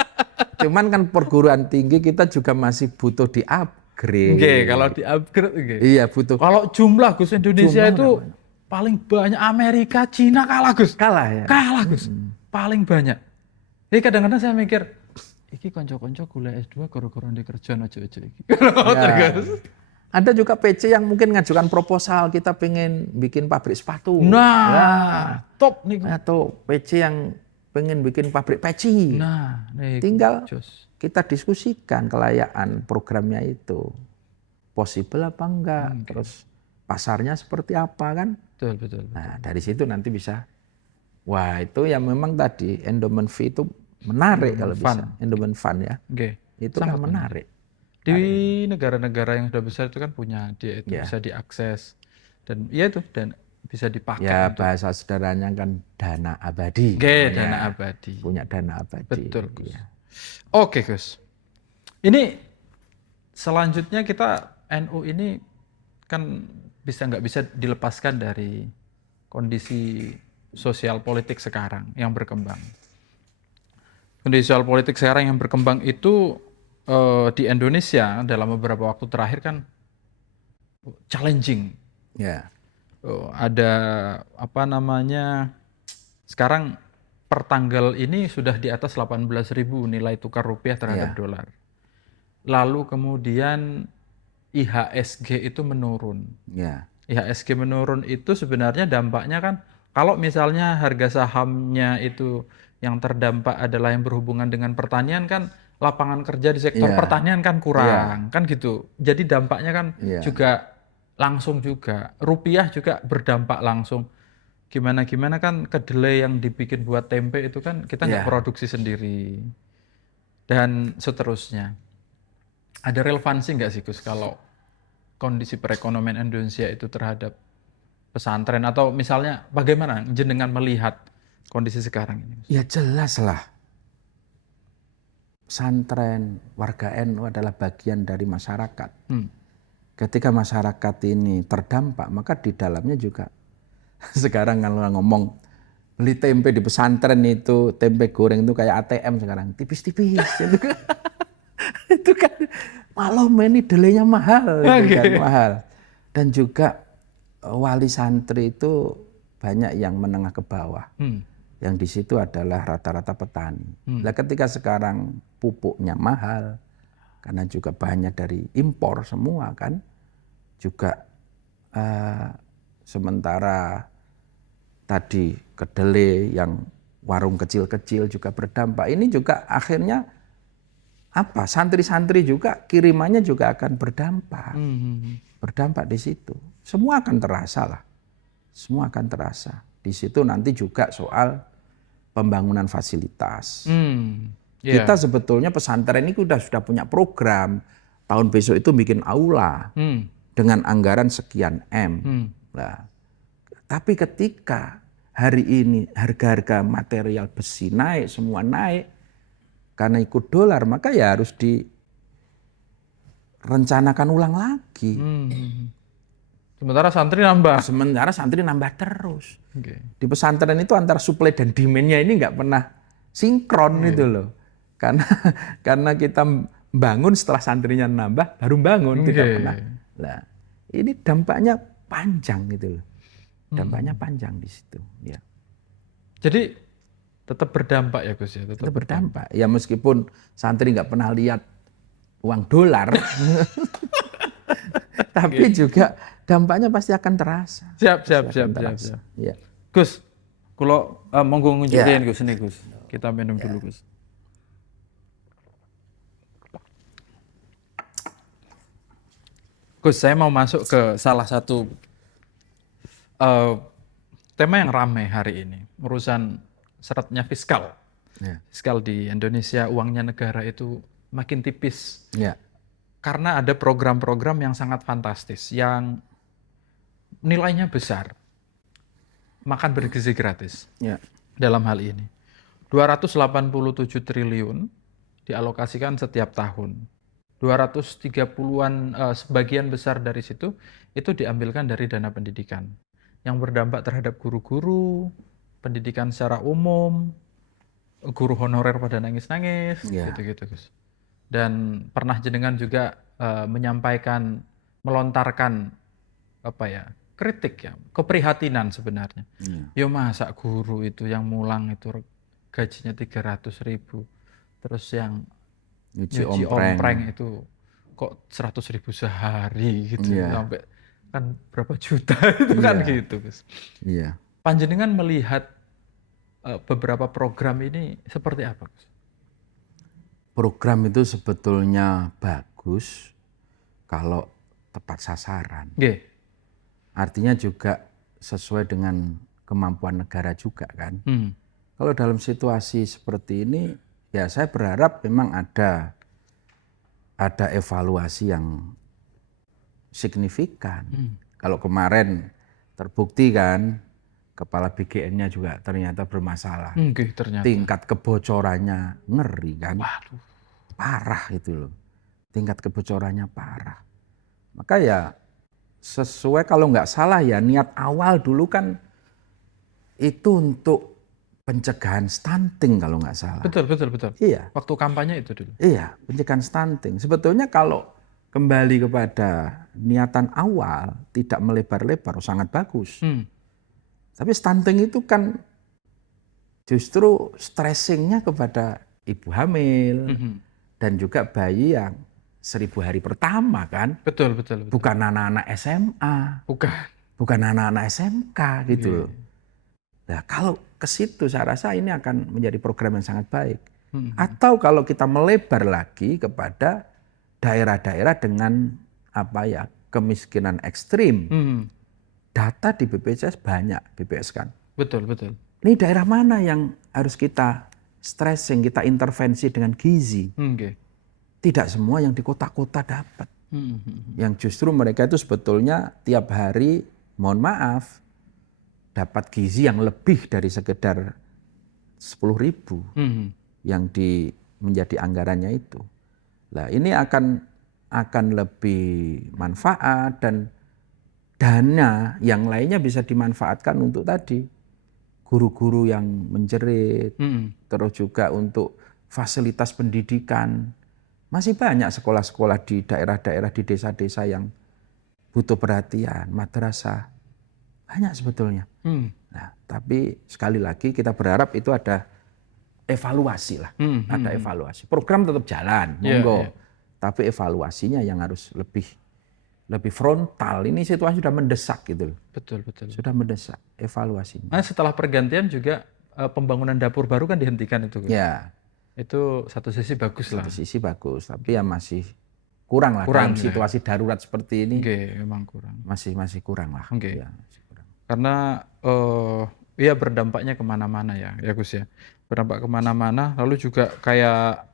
Cuman kan perguruan tinggi kita juga masih butuh Oke, kalau di-upgrade. di-upgrade oke. Iya, butuh Kalau jumlah Gus Indonesia jumlah itu udah banyak. paling banyak Amerika, Cina kalah Gus. Kalah ya. Kalah Gus. Paling banyak. Jadi kadang-kadang saya mikir, iki konco-konco kuliah S2 goro-goro di kerja ojo-ojo iki. Ya. Ada juga PC yang mungkin ngajukan proposal kita pengen bikin pabrik sepatu. Nah, top nih. Atau PC yang pengen bikin pabrik peci. Nah, nih Tinggal jos. kita diskusikan kelayakan programnya itu. Possible apa enggak? Terus pasarnya seperti apa kan? Betul, betul. Nah, dari situ nanti bisa. Wah, itu yang memang tadi endowment fee itu menarik kalau bisa. Endowment fund ya. Oke. Itu kan menarik. Di negara-negara yang sudah besar itu kan punya dia itu bisa diakses dan ya itu dan bisa dipakai. Ya bahasa sederhananya kan dana abadi. Oke, dana abadi. Punya dana abadi. Betul, Gus. Ya. Oke, Gus. Ini selanjutnya kita NU ini kan nggak bisa dilepaskan dari kondisi sosial politik sekarang yang berkembang. Kondisi sosial politik sekarang yang berkembang itu di Indonesia dalam beberapa waktu terakhir kan challenging. Ya. Ada apa namanya? Sekarang per tanggal ini sudah di atas 18.000 nilai tukar rupiah terhadap dolar. Lalu kemudian IHSG itu menurun. Ya. IHSG menurun itu sebenarnya dampaknya kan kalau misalnya harga sahamnya itu yang terdampak adalah yang berhubungan dengan pertanian kan lapangan kerja di sektor pertanian kan kurang kan gitu. Jadi dampaknya kan juga langsung juga. Rupiah juga berdampak langsung. Gimana kan kedelai yang dibikin buat tempe itu kan kita nggak produksi sendiri. Dan seterusnya. Ada relevansi nggak sih Gus kalau kondisi perekonomian Indonesia itu terhadap pesantren atau misalnya bagaimana jenengan melihat kondisi sekarang ini? Ya jelas lah. Pesantren, warga NU adalah bagian dari masyarakat. Ketika masyarakat ini terdampak, maka di dalamnya juga. Sekarang kalau ngomong beli tempe di pesantren itu, tempe goreng itu kayak ATM sekarang, tipis-tipis. Itu kan malah ini delenya mahal, kan mahal. Dan juga wali santri itu banyak yang menengah ke bawah. Yang di situ adalah rata-rata petani. Nah, ketika sekarang pupuknya mahal, karena juga banyak dari impor semua kan, juga sementara tadi kedelai yang warung kecil-kecil juga berdampak. Ini juga akhirnya apa? Santri-santri juga kirimannya juga akan berdampak, berdampak di situ. Semua akan terasa lah, semua akan terasa. Di situ nanti juga soal pembangunan fasilitas. Kita sebetulnya pesantren ini sudah punya program. Tahun besok itu bikin aula dengan anggaran sekian M. Nah, tapi ketika hari ini harga-harga material besi naik, semua naik karena ikut dolar, maka ya harus direncanakan ulang lagi. Sementara santri nambah. Sementara santri nambah terus. Di pesantren itu antara supply dan demand-nya ini nggak pernah sinkron itu loh. Karena kita bangun setelah santrinya nambah, baru bangun tidak pernah. Nah, ini dampaknya panjang gitu loh. Dampaknya panjang di situ. Ya. Jadi tetap berdampak ya Gus ya. Tetap berdampak. Ya meskipun santri nggak pernah lihat uang dolar, tapi juga dampaknya pasti akan terasa. Siap. Ya. Gus, kalau monggo ngunjukin Gus ini Gus. Kita minum dulu Gus. Gus, saya mau masuk ke salah satu tema yang ramai hari ini, urusan seratnya fiskal. Fiskal di Indonesia, uangnya negara itu makin tipis. Karena ada program-program yang sangat fantastis, yang nilainya besar. makan bergizi gratis Ya. dalam hal ini. 287 triliun dialokasikan setiap tahun. 230-an sebagian besar dari situ itu diambilkan dari dana pendidikan yang berdampak terhadap guru-guru, pendidikan secara umum, guru honorer pada nangis-nangis, Ya. gitu-gitu, Gus. Dan pernah jenengan juga menyampaikan, melontarkan apa ya, kritik ya, keprihatinan sebenarnya. Ya. Yo masa guru itu yang mulang itu gajinya 300.000, terus yang Nyuci nyuci ompreng. ompreng itu kok 100.000 sehari gitu, Iya. sampai kan berapa juta itu kan Iya. gitu, Gus. Iya. Panjenengan melihat beberapa program ini seperti apa, Gus? Program itu sebetulnya bagus kalau tepat sasaran. Nggih. Artinya juga sesuai dengan kemampuan negara juga kan. Kalau dalam situasi seperti ini, ya saya berharap memang ada evaluasi yang signifikan. Kalau kemarin terbukti kan, kepala BGN-nya juga ternyata bermasalah. Nggih, ternyata. Tingkat kebocorannya ngeri kan. Waduh. Parah itu loh. Tingkat kebocorannya parah. Maka ya sesuai, kalau nggak salah ya, niat awal dulu kan itu untuk pencegahan stunting kalau nggak salah. Betul. Iya. Waktu kampanye itu dulu. Iya, pencegahan stunting. Sebetulnya kalau kembali kepada niatan awal, tidak melebar-lebar, sangat bagus. Tapi stunting itu kan justru stressingnya kepada ibu hamil dan juga bayi yang 1000 hari pertama kan. Betul. Bukan anak-anak SMA. Bukan anak-anak SMK gitu loh. Nah, kalau ke situ saya rasa ini akan menjadi program yang sangat baik. Atau kalau kita melebar lagi kepada daerah-daerah dengan kemiskinan ekstrim. Data di BPJS banyak, BPS kan. Betul. Ini daerah mana yang harus kita stressing, kita intervensi dengan gizi. Tidak semua yang di kota-kota dapat. Yang justru mereka itu sebetulnya tiap hari, mohon maaf, dapat gizi yang lebih dari sekedar 10.000 yang menjadi anggarannya itu. Nah, ini akan lebih manfaat, dan dana yang lainnya bisa dimanfaatkan untuk tadi guru-guru yang menjerit, terus juga untuk fasilitas pendidikan. Masih banyak sekolah-sekolah di daerah-daerah, di desa-desa yang butuh perhatian, madrasah. Banyak sebetulnya. Nah, tapi sekali lagi kita berharap itu ada evaluasi lah. Ada evaluasi. Program tetap jalan, monggo. Tapi evaluasinya yang harus lebih frontal. Ini situasi sudah mendesak gitu loh. Betul. Sudah mendesak evaluasinya. Nah, setelah pergantian juga pembangunan dapur baru kan dihentikan itu. Ya. Itu satu sisi bagus lah. Satu sisi bagus, tapi ya masih kurang lah dalam situasi darurat seperti ini. Memang kurang. Masih kurang lah. Ya, masih kurang. Karena ya berdampaknya kemana-mana ya Gus ya. Berdampak kemana-mana. Lalu juga kayak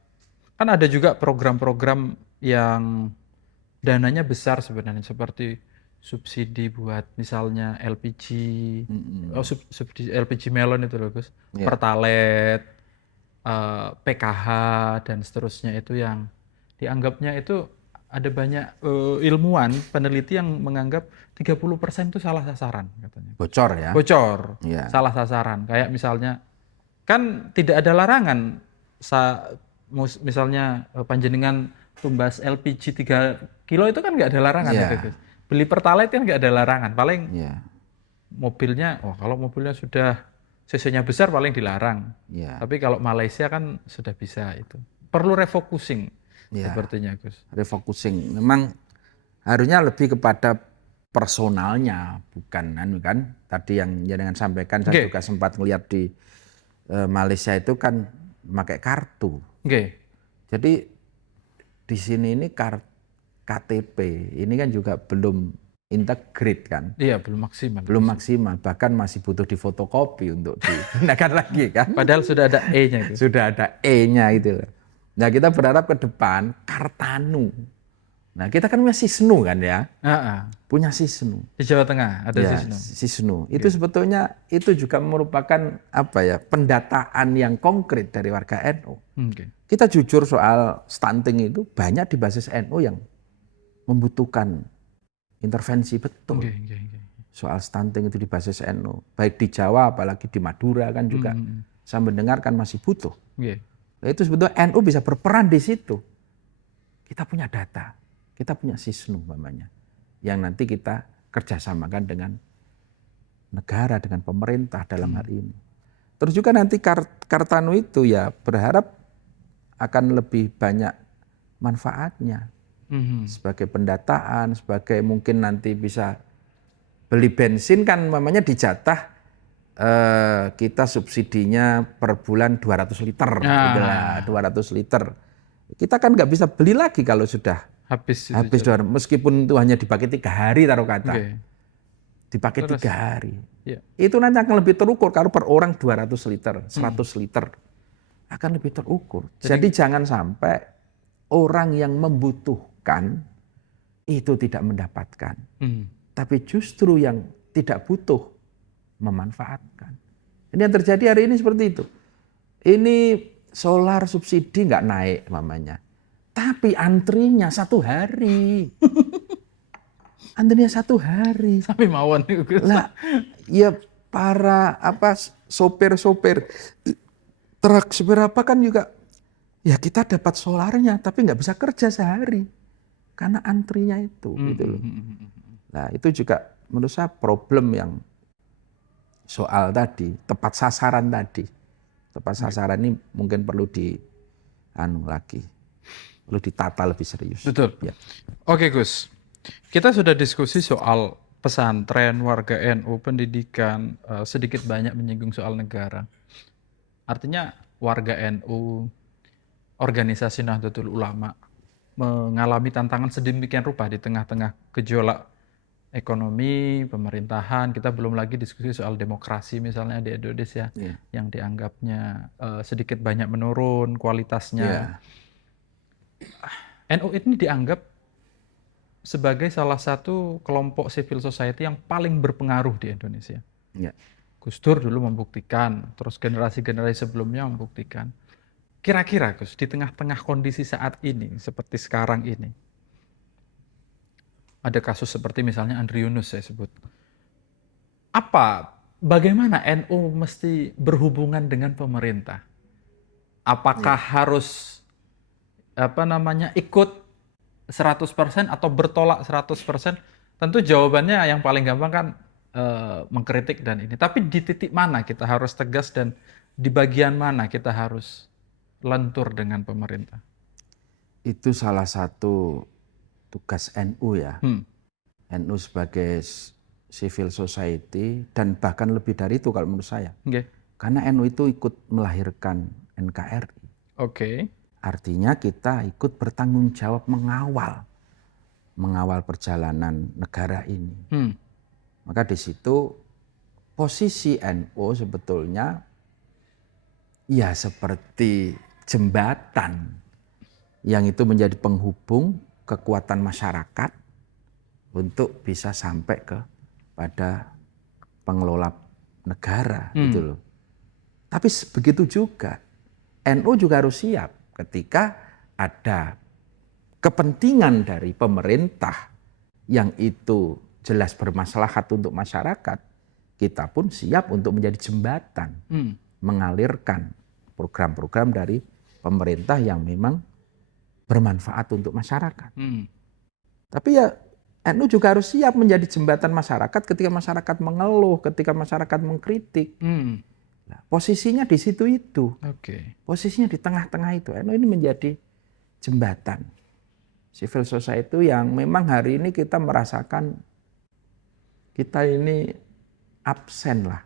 kan ada juga program-program yang dananya besar sebenarnya, seperti subsidi buat misalnya LPG, subsidi LPG melon itu loh Gus, Pertalite, PKH dan seterusnya, itu yang dianggapnya itu ada banyak ilmuwan, peneliti yang menganggap 30% itu salah sasaran katanya. Bocor ya? Bocor, salah sasaran. Kayak misalnya, kan tidak ada larangan, misalnya panjenengan tumbas LPG 3 kilo itu kan nggak ada larangan. Gitu. Beli Pertalite kan nggak ada larangan. Paling mobilnya, kalau mobilnya sudah cc-nya besar paling dilarang. Tapi kalau Malaysia kan sudah bisa itu. Perlu refocusing sepertinya Gus. Refocusing. Memang harusnya lebih kepada personalnya, bukan kan. Tadi yang jangan sampaikan, saya juga sempat melihat di Malaysia itu kan pakai kartu. Jadi di sini ini KTP ini kan juga belum integrate kan. Iya, belum maksimal. Belum maksimal, bahkan masih butuh difotokopi untuk digunakan lagi kan. Padahal sudah ada E-nya. Sudah ada E-nya gitu loh. Nah, kita berharap ke depan Kartanu Nah, kita kan punya Sisnu kan ya, Ah, ah. punya Sisnu. Di Jawa Tengah ada Ya, Sisnu. Sisnu. Itu sebetulnya itu juga merupakan apa ya, pendataan yang konkret dari warga NU. Oke. Kita jujur soal stunting itu banyak di basis NU yang membutuhkan intervensi betul. Oke, oke, oke. Soal stunting itu di basis NU. Baik di Jawa apalagi di Madura kan juga saya mendengar kan masih butuh. Oke. Nah, itu sebetulnya NU bisa berperan di situ. Kita punya data, kita punya Sisnu namanya, yang nanti kita kerjasamakan dengan negara, dengan pemerintah dalam hal ini. Terus juga nanti Kartanu itu ya berharap akan lebih banyak manfaatnya sebagai pendataan, sebagai mungkin nanti bisa beli bensin kan mamanya dijatah kita subsidinya per bulan 200 liter, gitu lah, 200 liter. Kita kan nggak bisa beli lagi kalau sudah Habis itu. habis 200, meskipun itu hanya dipakai 3 hari taruh kata. Oke. Dipakai Terus? 3 hari. Ya. Itu nanti akan lebih terukur kalau per orang 200 liter, 100 liter. Akan lebih terukur. Jadi jangan sampai orang yang membutuhkan itu tidak mendapatkan. Tapi justru yang tidak butuh memanfaatkan. Ini yang terjadi hari ini seperti itu. Ini solar subsidi nggak naik mamanya. Tapi antrinya 1 hari. Antrinya 1 hari. Sampai mawon nih Gus. Lah, ya para sopir-sopir truk seberapa kan juga ya kita dapat solarnya tapi nggak bisa kerja sehari karena antrinya itu gitu loh. Nah, itu juga menurut saya problem yang soal tadi, tepat sasaran tadi. Tepat sasaran ini mungkin perlu perlu ditata lebih serius. Betul. Ya. Oke Gus, kita sudah diskusi soal pesantren, warga NU, pendidikan, sedikit banyak menyinggung soal negara. Artinya warga NU, organisasi Nahdlatul Ulama mengalami tantangan sedemikian rupa di tengah-tengah gejolak ekonomi, pemerintahan. Kita belum lagi diskusi soal demokrasi misalnya di Indonesia yang dianggapnya sedikit banyak menurun kualitasnya. NU ini dianggap sebagai salah satu kelompok civil society yang paling berpengaruh di Indonesia. Gus Dur dulu membuktikan, terus generasi-generasi sebelumnya membuktikan. Kira-kira Gus, di tengah-tengah kondisi saat ini, seperti sekarang ini, ada kasus seperti misalnya Andri Yunus saya sebut. Bagaimana NU mesti berhubungan dengan pemerintah? Apakah harus ikut 100% atau bertolak 100%? Tentu jawabannya yang paling gampang kan mengkritik dan ini. Tapi di titik mana kita harus tegas dan di bagian mana kita harus lentur dengan pemerintah? Itu salah satu tugas NU ya. NU sebagai civil society dan bahkan lebih dari itu kalau menurut saya. Karena NU itu ikut melahirkan NKRI. Artinya kita ikut bertanggung jawab mengawal perjalanan negara ini. Maka di situ posisi NU sebetulnya ya seperti jembatan yang itu menjadi penghubung kekuatan masyarakat untuk bisa sampai pada pengelola negara gitu loh. Tapi begitu juga NU juga harus siap ketika ada kepentingan dari pemerintah yang itu jelas bermaslahat untuk masyarakat, kita pun siap untuk menjadi jembatan mengalirkan program-program dari pemerintah yang memang bermanfaat untuk masyarakat. Tapi ya NU juga harus siap menjadi jembatan masyarakat ketika masyarakat mengeluh, ketika masyarakat mengkritik. Nah, posisinya di situ itu. Posisinya di tengah-tengah itu. NU ini menjadi jembatan civil society yang memang hari ini kita merasakan kita ini absen lah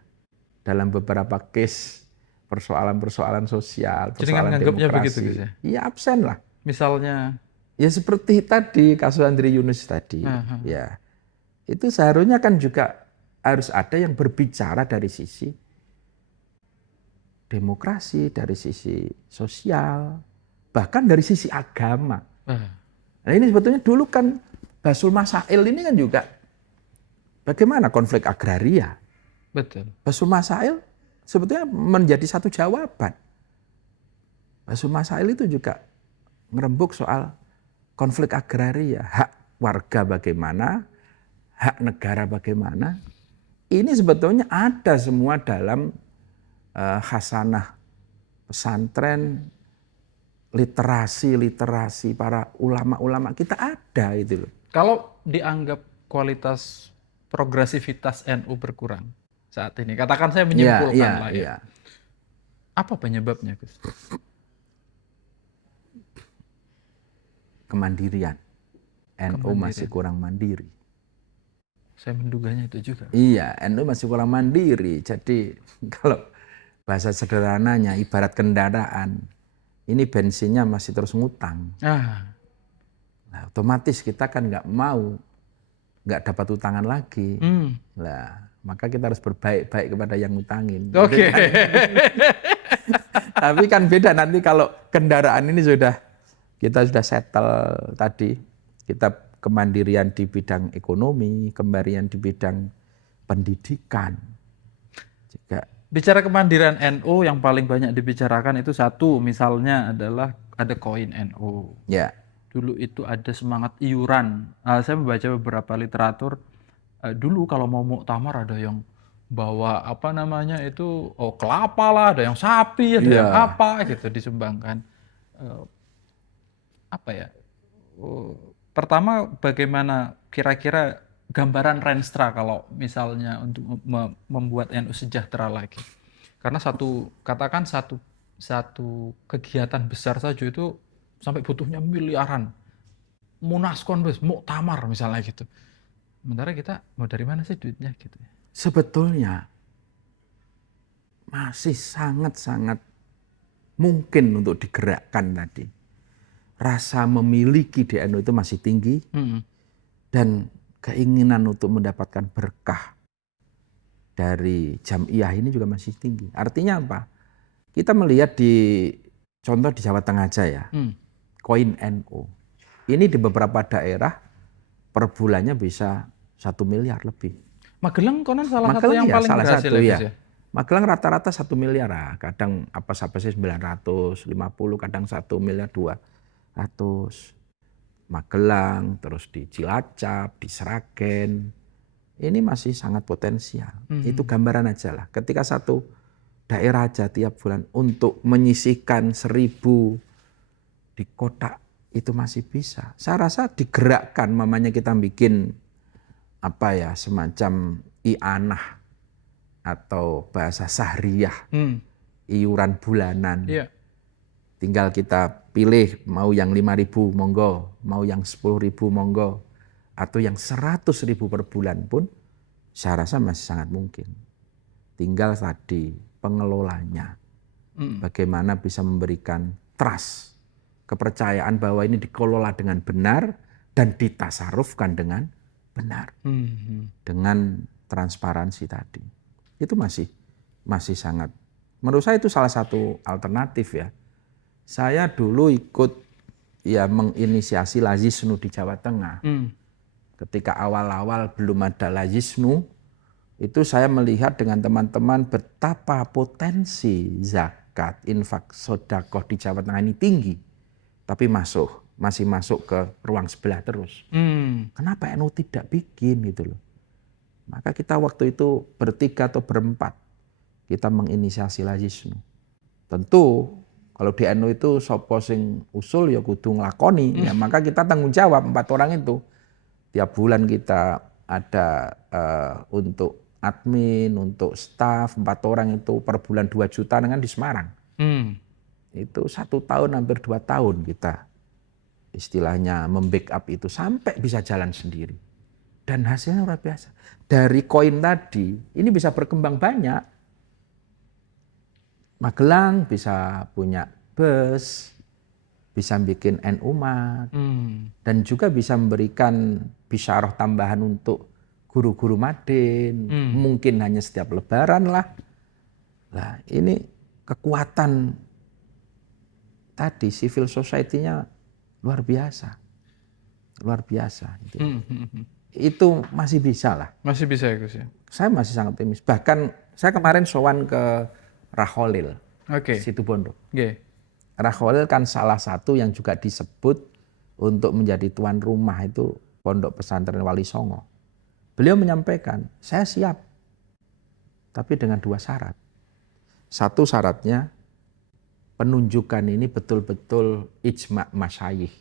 dalam beberapa case persoalan-persoalan sosial, persoalan demokrasi. Begitu, Gus, ya? Iya absen lah. Misalnya? Ya seperti tadi kasus Andri Yunus tadi. Ya, itu seharusnya kan juga harus ada yang berbicara dari sisi demokrasi, dari sisi sosial, bahkan dari sisi agama. Nah ini sebetulnya dulu kan Basul Masail ini kan juga bagaimana konflik agraria. Betul. Basul Masail sebetulnya menjadi satu jawaban. Basul Masail itu juga ngerembuk soal konflik agraria, hak warga bagaimana, hak negara bagaimana. Ini sebetulnya ada semua dalam khasanah pesantren, literasi para ulama-ulama kita ada itu loh. Kalau dianggap kualitas progresivitas NU berkurang saat ini, katakan saya menyimpulkan lah ya. Apa penyebabnya, Gus? Kemandirian. NU masih kurang mandiri. Saya menduganya itu juga. Iya, NU masih kurang mandiri. Jadi kalau bahasa sederhananya ibarat kendaraan, ini bensinnya masih terus ngutang. Nah, otomatis kita kan nggak dapat utangan lagi. Lah, maka kita harus berbaik-baik kepada yang ngutangin. Oke. Tapi kan beda nanti kalau kendaraan ini kita sudah settle tadi, kita kemandirian di bidang ekonomi, kemandirian di bidang pendidikan. Juga. Bicara kemandirian NU yang paling banyak dibicarakan itu satu, misalnya adalah ada koin NU. Ya. Dulu itu ada semangat iuran. Saya membaca beberapa literatur. Dulu kalau mau muktamar ada yang bawa apa namanya itu, kelapa lah, ada yang sapi, ada yang apa gitu disumbangkan. Apa ya? Pertama, bagaimana kira-kira gambaran Renstra kalau misalnya untuk membuat NU sejahtera lagi? Karena katakan satu kegiatan besar saja itu sampai butuhnya miliaran. Munaskon muktamar misalnya gitu. Sementara kita mau dari mana sih duitnya gitu? Sebetulnya masih sangat-sangat mungkin untuk digerakkan tadi. Rasa memiliki di NU itu masih tinggi dan keinginan untuk mendapatkan berkah dari jamiah ini juga masih tinggi. Artinya apa? Kita melihat contoh di Jawa Tengah aja ya, koin NU. Ini di beberapa daerah per bulannya bisa 1 miliar lebih. Magelang konon salah satu yang paling berhasil ya. Magelang rata-rata 1 miliar lah. Kadang apa-apa sih 950, kadang 1 miliar 200. Magelang, terus di Cilacap, di Sragen. Ini masih sangat potensial. Itu gambaran aja lah. Ketika satu daerah aja tiap bulan untuk menyisihkan 1.000 di kotak itu masih bisa. Saya rasa digerakkan, mamanya kita bikin semacam i'anah atau bahasa sahriyah, iuran bulanan. Tinggal kita pilih mau yang 5.000 monggo, mau yang 10.000 monggo, atau yang 100.000 per bulan pun saya rasa masih sangat mungkin. Tinggal tadi pengelolanya, bagaimana bisa memberikan trust, kepercayaan bahwa ini dikelola dengan benar dan ditasarufkan dengan benar, dengan transparansi tadi. Itu masih sangat, menurut saya itu salah satu alternatif ya. Saya dulu ikut menginisiasi Lazisnu di Jawa Tengah. Ketika awal-awal belum ada Lazisnu, itu saya melihat dengan teman-teman betapa potensi zakat, infak, sedekah di Jawa Tengah ini tinggi. Tapi masih masuk ke ruang sebelah terus. Kenapa NU tidak bikin gitu loh. Maka kita waktu itu bertiga atau berempat, kita menginisiasi Lazisnu. Tentu kalau di NU itu sopo sing usul ya kudu nglakoni, ya maka kita tanggung jawab 4 orang itu. Tiap bulan kita ada untuk admin, untuk staf 4 orang itu per bulan 2 juta dengan di Semarang. Itu 1 tahun hampir 2 tahun kita istilahnya membackup itu sampai bisa jalan sendiri. Dan hasilnya luar biasa. Dari koin tadi ini bisa berkembang banyak. Magelang bisa punya bus, bisa bikin NU Mat, dan juga bisa memberikan bisyarah tambahan untuk guru-guru Madin, mungkin hanya setiap lebaran lah. Nah ini kekuatan tadi civil society-nya luar biasa. luar biasa. Gitu. Hmm, hmm, hmm. Itu masih bisa lah. Masih bisa ya Gus ya. Saya masih sangat optimis. Bahkan saya kemarin sowan ke Rakholil, Oke. Situbondo. Oke. Rakholil kan salah satu yang juga disebut untuk menjadi tuan rumah itu Pondok Pesantren Wali Songo. Beliau menyampaikan, saya siap, tapi dengan 2 syarat. Satu syaratnya, penunjukan ini betul-betul ijma' masyayikh.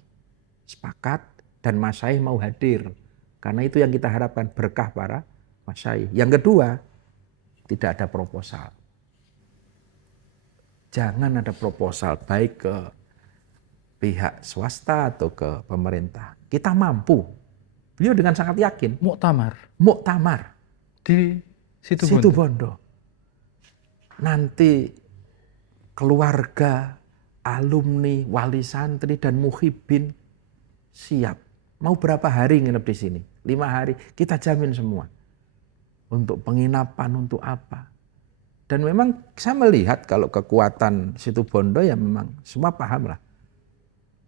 Sepakat dan masyayikh mau hadir. Karena itu yang kita harapkan, berkah para masyayikh. Yang kedua, tidak ada proposal. Jangan ada proposal baik ke pihak swasta atau ke pemerintah. Kita mampu. Beliau dengan sangat yakin. Muktamar Di Situbondo. Situbondo. Nanti keluarga, alumni, wali santri dan muhibin siap. Mau berapa hari nginep di sini? 5 hari. Kita jamin semua. Untuk penginapan, untuk apa. Dan memang saya melihat kalau kekuatan Situbondo ya memang semua paham lah.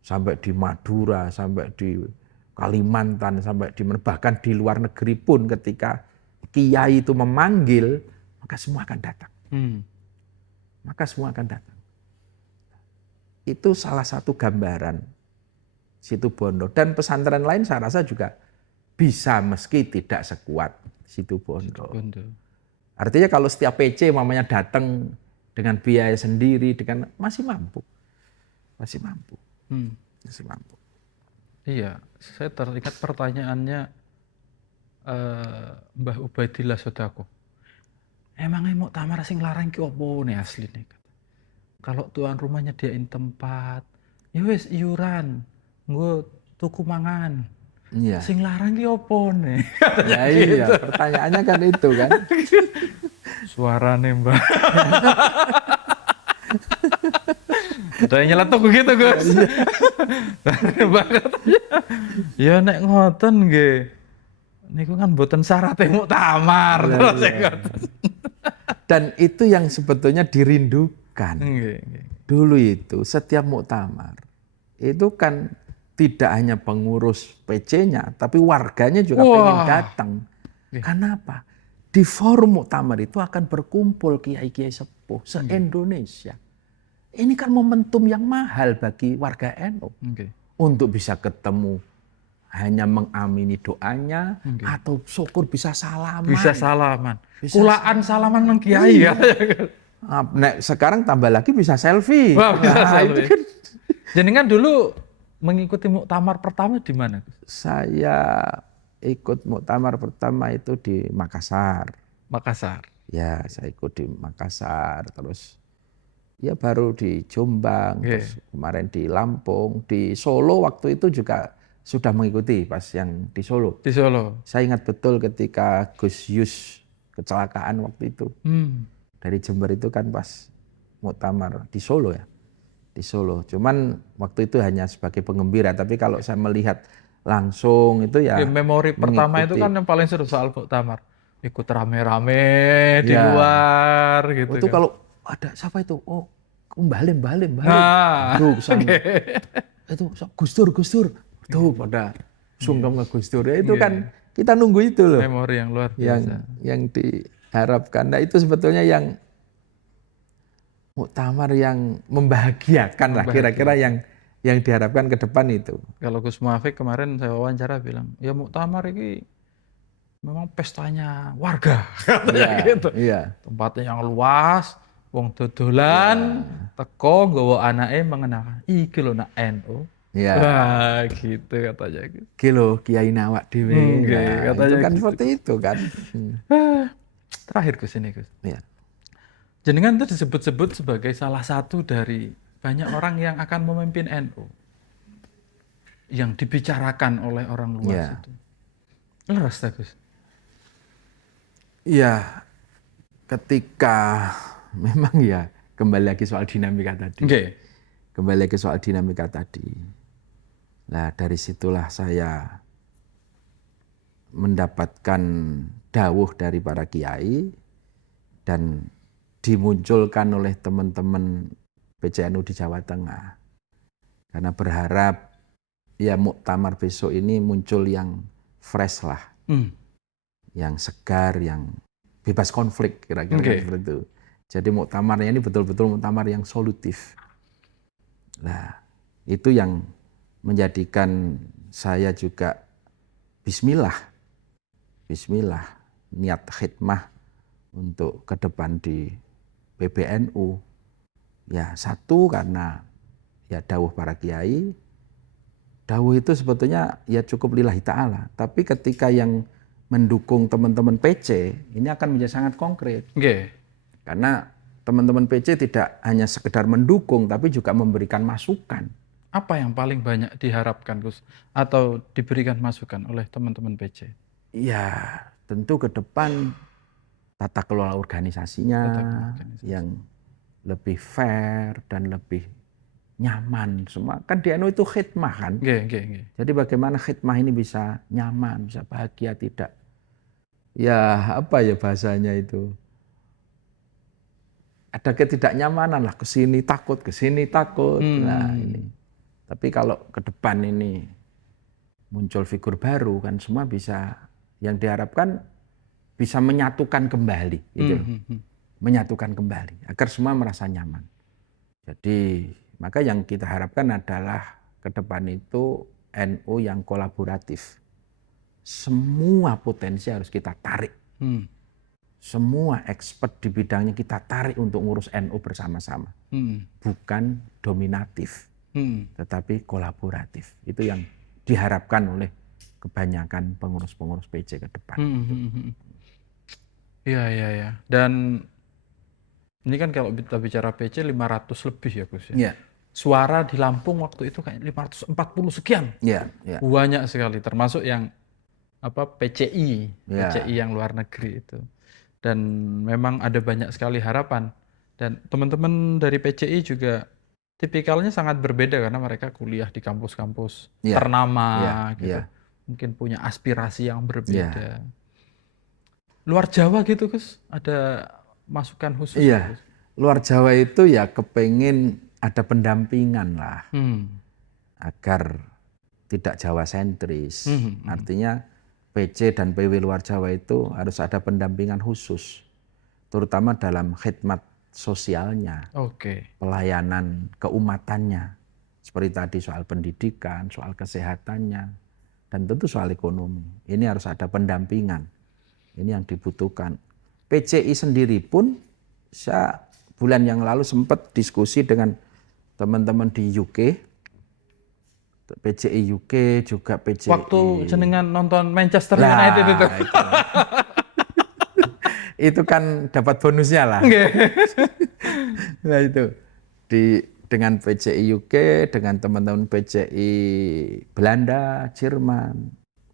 Sampai di Madura, sampai di Kalimantan, sampai di bahkan di luar negeri pun ketika kiai itu memanggil, maka semua akan datang. Maka semua akan datang. Itu salah satu gambaran Situbondo. Dan pesantren lain saya rasa juga bisa meski tidak sekuat Situbondo. Artinya kalau setiap PC mamanya datang dengan biaya sendiri, dengan masih mampu. Masih mampu. Masih mampu. Iya, saya teringat pertanyaannya Mbah Ubaidillah Sodako. Emangnya muktamar sing larang ki opo nih asli nih? Kalau tuan rumah nyediain tempat, ya wes iuran, nggo tuku mangan. Iya. Sing larang ki opo nih? Ya iya, pertanyaannya kan itu kan. Suarane Mbak. Udah nyeletuk begitu Gus. Mbak katanya, ya nek ngoten nggih. Niku kan mboten syaratnya muktamar. Terus Dan itu yang sebetulnya dirindukan. Dulu itu setiap muktamar itu kan tidak hanya pengurus PC-nya, tapi warganya juga pengen datang. Kenapa? Di forum muktamar itu akan berkumpul kiai-kiai sepuh se-Indonesia. Ini kan momentum yang mahal bagi warga NU. Untuk bisa ketemu, hanya mengamini doanya, atau syukur bisa salaman. Bisa salaman. Kulaan salaman nang kiai ya. Nah, sekarang tambah lagi bisa selfie. Wah, bisa selfie. Itu kan. Jenengan dulu mengikuti muktamar pertama di mana? Saya ikut muktamar pertama itu di Makassar. Makassar. Ya, saya ikut di Makassar, terus ya baru di Jombang, terus kemarin di Lampung, di Solo waktu itu juga sudah mengikuti pas yang di Solo. Di Solo. Saya ingat betul ketika Gus Yus kecelakaan waktu itu. Dari Jember itu kan pas muktamar di Solo ya. Di Solo. Cuman waktu itu hanya sebagai penggembira, tapi kalau saya melihat langsung itu ya memori pertama itu kan yang paling seru soal muktamar. Ikut rame-rame di luar gitu. Itu kan. kalau ada siapa itu? Oh, Balim. Nah, Aduh, itu Gus Dur. Tuh pada sungkem ke Gus Dur. Ya, itu kan kita nunggu itu loh. Memori yang luar biasa. Yang diharapkan. Nah itu sebetulnya yang muktamar yang membahagiakan lah kira-kira yang diharapkan ke depan itu. Kalau Gus Muafik kemarin saya wawancara bilang, ya muktamar ini memang pestanya warga. Gitu. Iya. Tempatnya yang luas, wong dodolan, teko nggawa anake mengenalkan iki lho nak NU. Iya. Wah, gitu katanya. Kilo Kiai Nawak dhewe. Katanya itu kan gitu. seperti itu kan. Terakhir Gus ini Gus. Iya. Jenengan itu disebut-sebut sebagai salah satu dari banyak orang yang akan memimpin NU. Yang dibicarakan oleh orang luas itu. Leres tak Gus? Iya. Ketika memang ya kembali lagi soal dinamika tadi. Kembali lagi soal dinamika tadi. Nah dari situlah saya mendapatkan dawuh dari para kiai dan dimunculkan oleh teman-teman PCNU di Jawa Tengah. Karena berharap ya muktamar besok ini muncul yang fresh lah, Hmm. yang segar, yang bebas konflik kira-kira kan Oke. seperti itu. Jadi muktamarnya ini betul-betul muktamar yang solutif. Nah, itu yang menjadikan saya juga bismillah niat khidmah untuk ke depan di PBNU. Ya satu karena ya dawuh para kiai, dawuh itu sebetulnya ya cukup lillahi ta'ala. Tapi ketika yang mendukung teman-teman PC, ini akan menjadi sangat konkret. Oke. Karena teman-teman PC tidak hanya sekedar mendukung, tapi juga memberikan masukan. Apa yang paling banyak diharapkan, Gus? Atau diberikan masukan oleh teman-teman PC? Ya tentu ke depan tata kelola organisasinya Tata kelola organisasi. yang lebih fair dan lebih nyaman. Semua kan di NU itu khidmah kan. Oke. Jadi bagaimana khidmah ini bisa nyaman, bisa bahagia, tidak ya apa ya bahasanya itu. Ada ketidaknyamanan lah, kesini takut. Nah ini. Tapi kalau ke depan ini muncul figur baru kan semua bisa, yang diharapkan bisa menyatukan kembali gitu loh. Menyatukan kembali agar semua merasa nyaman. Jadi maka yang kita harapkan adalah ke depan itu NU yang kolaboratif. Semua potensi harus kita tarik. Semua expert di bidangnya kita tarik untuk ngurus NU bersama-sama. Bukan dominatif, tetapi kolaboratif. Itu yang diharapkan oleh kebanyakan pengurus-pengurus PC ke depan. Iya. Dan ini kan kalau kita bicara PC 500 lebih ya, Gus ya. Iya. Suara di Lampung waktu itu kayak 540 sekian. Iya. Banyak sekali, termasuk yang PCI Ya. yang luar negeri itu. Dan memang ada banyak sekali harapan. Dan teman-teman dari PCI juga tipikalnya sangat berbeda karena mereka kuliah di kampus-kampus Ya. ternama gitu. Ya. Mungkin punya aspirasi yang berbeda. Luar Jawa gitu, Gus, ada masukan khusus? Iya. Luar Jawa itu ya kepengen ada pendampingan lah. Agar tidak Jawa sentris. Artinya PC dan PW luar Jawa itu harus ada pendampingan khusus. Terutama dalam khidmat sosialnya. Pelayanan keumatannya. Seperti tadi soal pendidikan, soal kesehatannya. Dan tentu soal ekonomi. Ini harus ada pendampingan. Ini yang dibutuhkan. PCI sendiri pun, saya bulan yang lalu sempat diskusi dengan teman-teman di UK, PCI UK juga PCI. Waktu jenengan nonton Manchester United itu. Itu kan dapat bonusnya lah. Nah itu dengan PCI UK, dengan teman-teman PCI Belanda, Jerman,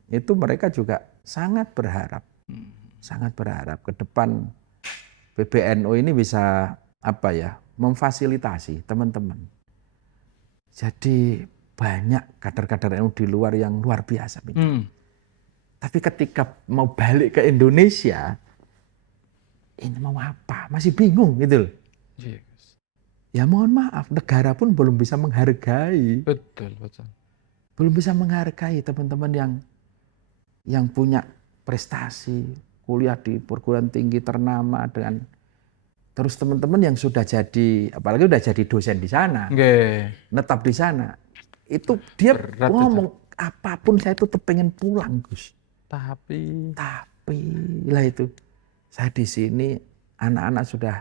itu mereka juga sangat berharap ke depan PBNU ini bisa memfasilitasi teman-teman. Jadi banyak kader-kader NU di luar yang luar biasa. Tapi ketika mau balik ke Indonesia, ini mau apa? Masih bingung gitu loh. Ya mohon maaf, negara pun belum bisa menghargai. Betul. Belum bisa menghargai teman-teman yang punya prestasi, kuliah di perguruan tinggi ternama dengan terus teman-teman yang sudah jadi, apalagi sudah jadi dosen di sana, netap di sana, itu dia ngomong apapun saya tetap pengen pulang, Gus. Tapi lah itu saya di sini anak-anak sudah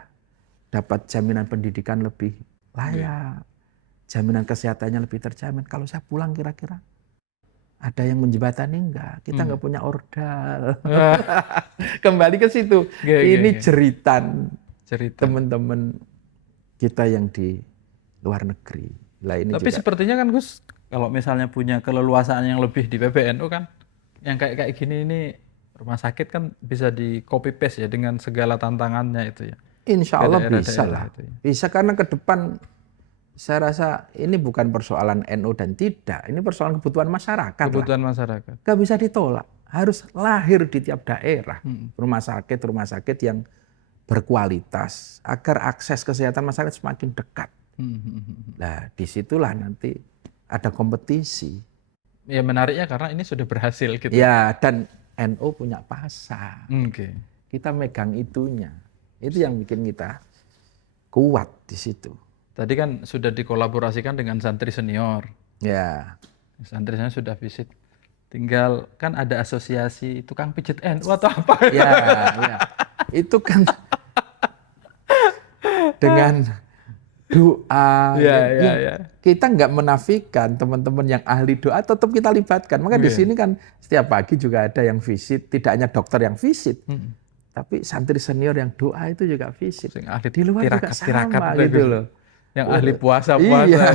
dapat jaminan pendidikan lebih layak, jaminan kesehatannya lebih terjamin. Kalau saya pulang kira-kira ada yang menjembatani enggak? Kita enggak punya ordal. Kembali ke situ. Ini jeritan teman-teman kita yang di luar negeri. Tapi juga sepertinya kan Gus, kalau misalnya punya keleluasaan yang lebih di PBNU kan, yang kayak gini ini rumah sakit kan bisa di copy paste ya dengan segala tantangannya itu ya. Insya Allah bisa lah. Bisa karena ke depan saya rasa ini bukan persoalan NU dan tidak, ini persoalan kebutuhan masyarakat. Kebutuhan masyarakat. Gak bisa ditolak, harus lahir di tiap daerah rumah sakit yang berkualitas agar akses kesehatan masyarakat semakin dekat. Nah disitulah nanti ada kompetisi Ya menariknya karena ini sudah berhasil gitu. Ya, dan NU punya pasar. Oke. Kita megang itunya. Itu yang bikin kita kuat di situ. Tadi kan sudah dikolaborasikan dengan santri senior. Ya, Santri senior sudah visit. Tinggal kan ada asosiasi tukang pijit NU atau apa? ya, ya. Itu kan dengan doa. Iya, ya, iya, iya. Kita nggak menafikan teman-teman yang ahli doa tetap kita libatkan. Maka di Iya. sini kan setiap pagi juga ada yang visit, tidak hanya dokter yang visit, Mm-mm. tapi santri senior yang doa itu juga visit. Sing ahli Di luar juga tirakat-tirakat sama itu, gitu Gus. loh. Yang ahli puasa-puasa. Iya,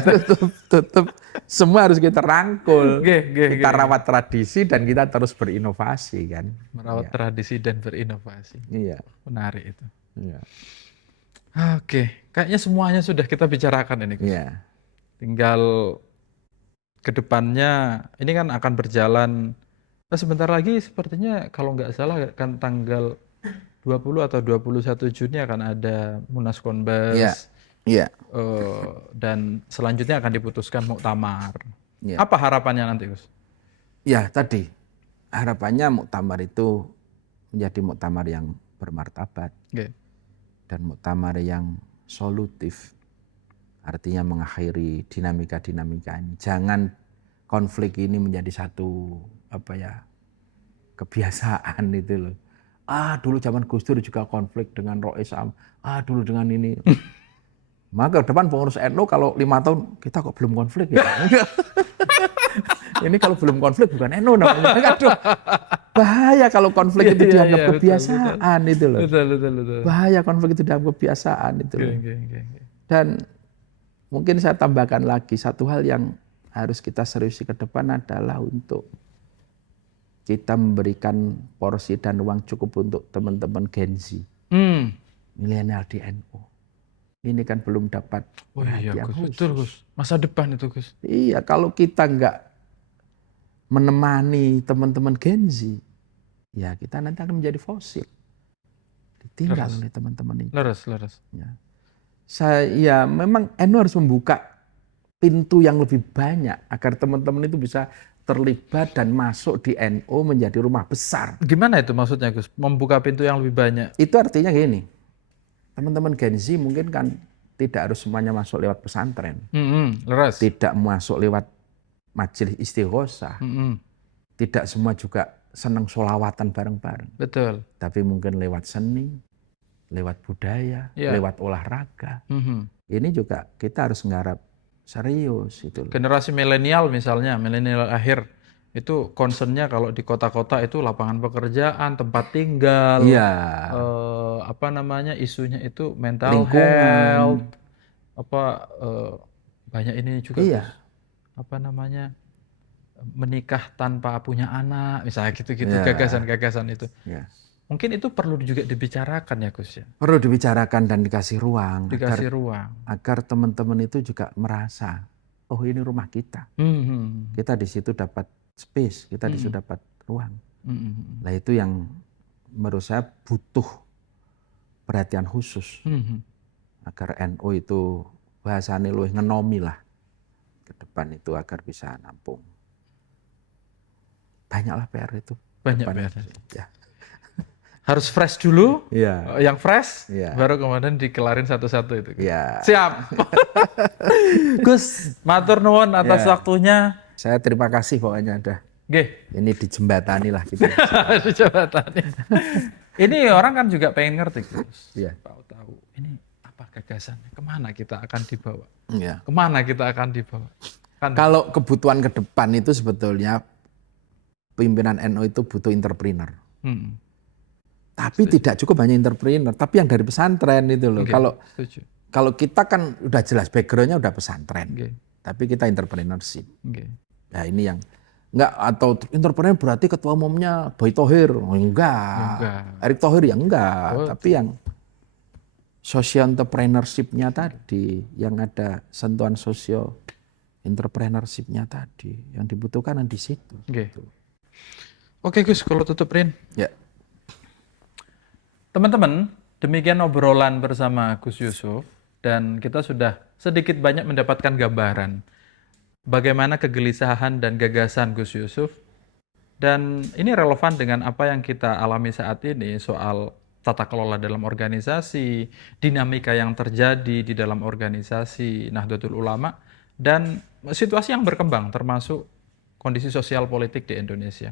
tetap semua harus kita rangkul. Nggih, nggih, Kita nggih. rawat tradisi dan kita terus berinovasi kan. Merawat tradisi dan berinovasi. Iya. Menarik itu. Iya. Oke, kayaknya semuanya sudah kita bicarakan ini, Gus. Iya. Tinggal ke depannya ini kan akan berjalan sebentar lagi sepertinya kalau nggak salah kan tanggal 20 atau 21 Juni akan ada Munas Iya. Konbes Iya. dan selanjutnya akan diputuskan muktamar. Iya. Apa harapannya nanti, Gus? Ya, tadi harapannya muktamar itu menjadi muktamar yang bermartabat Oke. dan muktamar yang solutif. Artinya mengakhiri dinamika-dinamika ini. Jangan konflik ini menjadi satu kebiasaan itu loh. Dulu zaman Gus Dur juga konflik dengan Rois Am. Dulu dengan ini. Maka ke depan pengurus NU kalau 5 tahun kita kok belum konflik ya. Ini kalau belum konflik bukan NU namanya. Aduh, bahaya kalau konflik itu Iya, dianggap iya, betul, kebiasaan itu loh. Betul. Bahaya konflik itu dianggap kebiasaan itu loh. Oke. Dan mungkin saya tambahkan lagi satu hal yang harus kita seriusi ke depan adalah untuk kita memberikan porsi dan uang cukup untuk teman-teman Gen Z, milenial di NU. Ini kan belum dapat Oh iya, perhatian Gus. khusus. Betul, Gus. Masa depan itu, Gus. Iya, kalau kita nggak menemani teman-teman Gen Z, ya kita nanti akan menjadi fosil. Ditinggal oleh teman-teman itu. Leres. Ya, memang NU harus membuka pintu yang lebih banyak agar teman-teman itu bisa terlibat dan masuk di NU menjadi rumah besar. Gimana itu maksudnya, Gus? Membuka pintu yang lebih banyak. Itu artinya gini, teman-teman Gen Z mungkin kan tidak harus semuanya masuk lewat pesantren, Leres. tidak masuk lewat majelis istighosah, tidak semua juga senang sholawatan bareng-bareng. Betul. Tapi mungkin lewat seni, lewat budaya, Iya. lewat olahraga. Ini juga kita harus mengharap serius itu. Generasi milenial misalnya, milenial akhir itu concernnya kalau di kota-kota itu lapangan pekerjaan, tempat tinggal, Iya. Isunya itu mental Lingkungan. health, banyak ini juga, Iya. Gus. Menikah tanpa punya anak, misalnya gitu-gitu, Iya. gagasan-gagasan itu. Ya. Mungkin itu perlu juga dibicarakan ya, Gus ya. Perlu dibicarakan dan dikasih ruang Dikasih ruang. agar teman-teman itu juga merasa, oh ini rumah kita. Kita di situ dapat space, kita di situ dapat ruang. Nah itu yang menurut saya butuh perhatian khusus agar NU itu bahasanya luwih ngenomi lah ke depan itu agar bisa nampung. Banyaklah PR itu. Banyak depan. PR. Ya. Harus fresh dulu, Iya. yang fresh, Iya. baru kemudian dikelarin satu-satu itu. Iya. Siap. Gus, matur nuwun atas Ya. waktunya. Saya terima kasih pokoknya dah. Nggih, Ini dijembatani lah kita. di jabatannya. Ini orang kan juga pengen ngerti, Gus. Iya. Tahu ini apa gagasannya, kemana kita akan dibawa, Iya. kemana kita akan dibawa. Kan Kalau kebutuhan ke depan itu sebetulnya pimpinan NU itu butuh entrepreneur. Tapi tidak cukup hanya entrepreneur, tapi yang dari pesantren itu loh. Oke, setuju. Kalau kita kan udah jelas backgroundnya udah pesantren, Oke. tapi kita entrepreneurship. Oke. Nah ini yang enggak, atau entrepreneur berarti ketua umumnya Boy Thohir, enggak. Erick Thohir ya enggak, tapi yang social entrepreneurship-nya tadi, yang ada sentuhan socio entrepreneurship-nya tadi, yang dibutuhkan di situ. Oke Gus, kalau tutup Rin. Ya. Teman-teman, demikian obrolan bersama Gus Yusuf dan kita sudah sedikit banyak mendapatkan gambaran bagaimana kegelisahan dan gagasan Gus Yusuf. Dan ini relevan dengan apa yang kita alami saat ini soal tata kelola dalam organisasi, dinamika yang terjadi di dalam organisasi Nahdlatul Ulama, dan situasi yang berkembang termasuk kondisi sosial politik di Indonesia.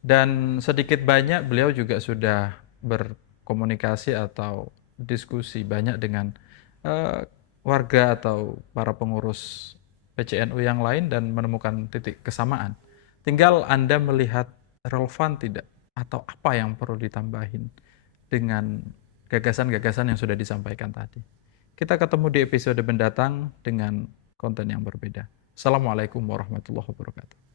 Dan sedikit banyak beliau juga sudah berkomunikasi atau diskusi banyak dengan warga atau para pengurus PCNU yang lain dan menemukan titik kesamaan. Tinggal Anda melihat relevan tidak atau apa yang perlu ditambahin dengan gagasan-gagasan yang sudah disampaikan tadi. Kita ketemu di episode mendatang dengan konten yang berbeda. Assalamualaikum warahmatullahi wabarakatuh.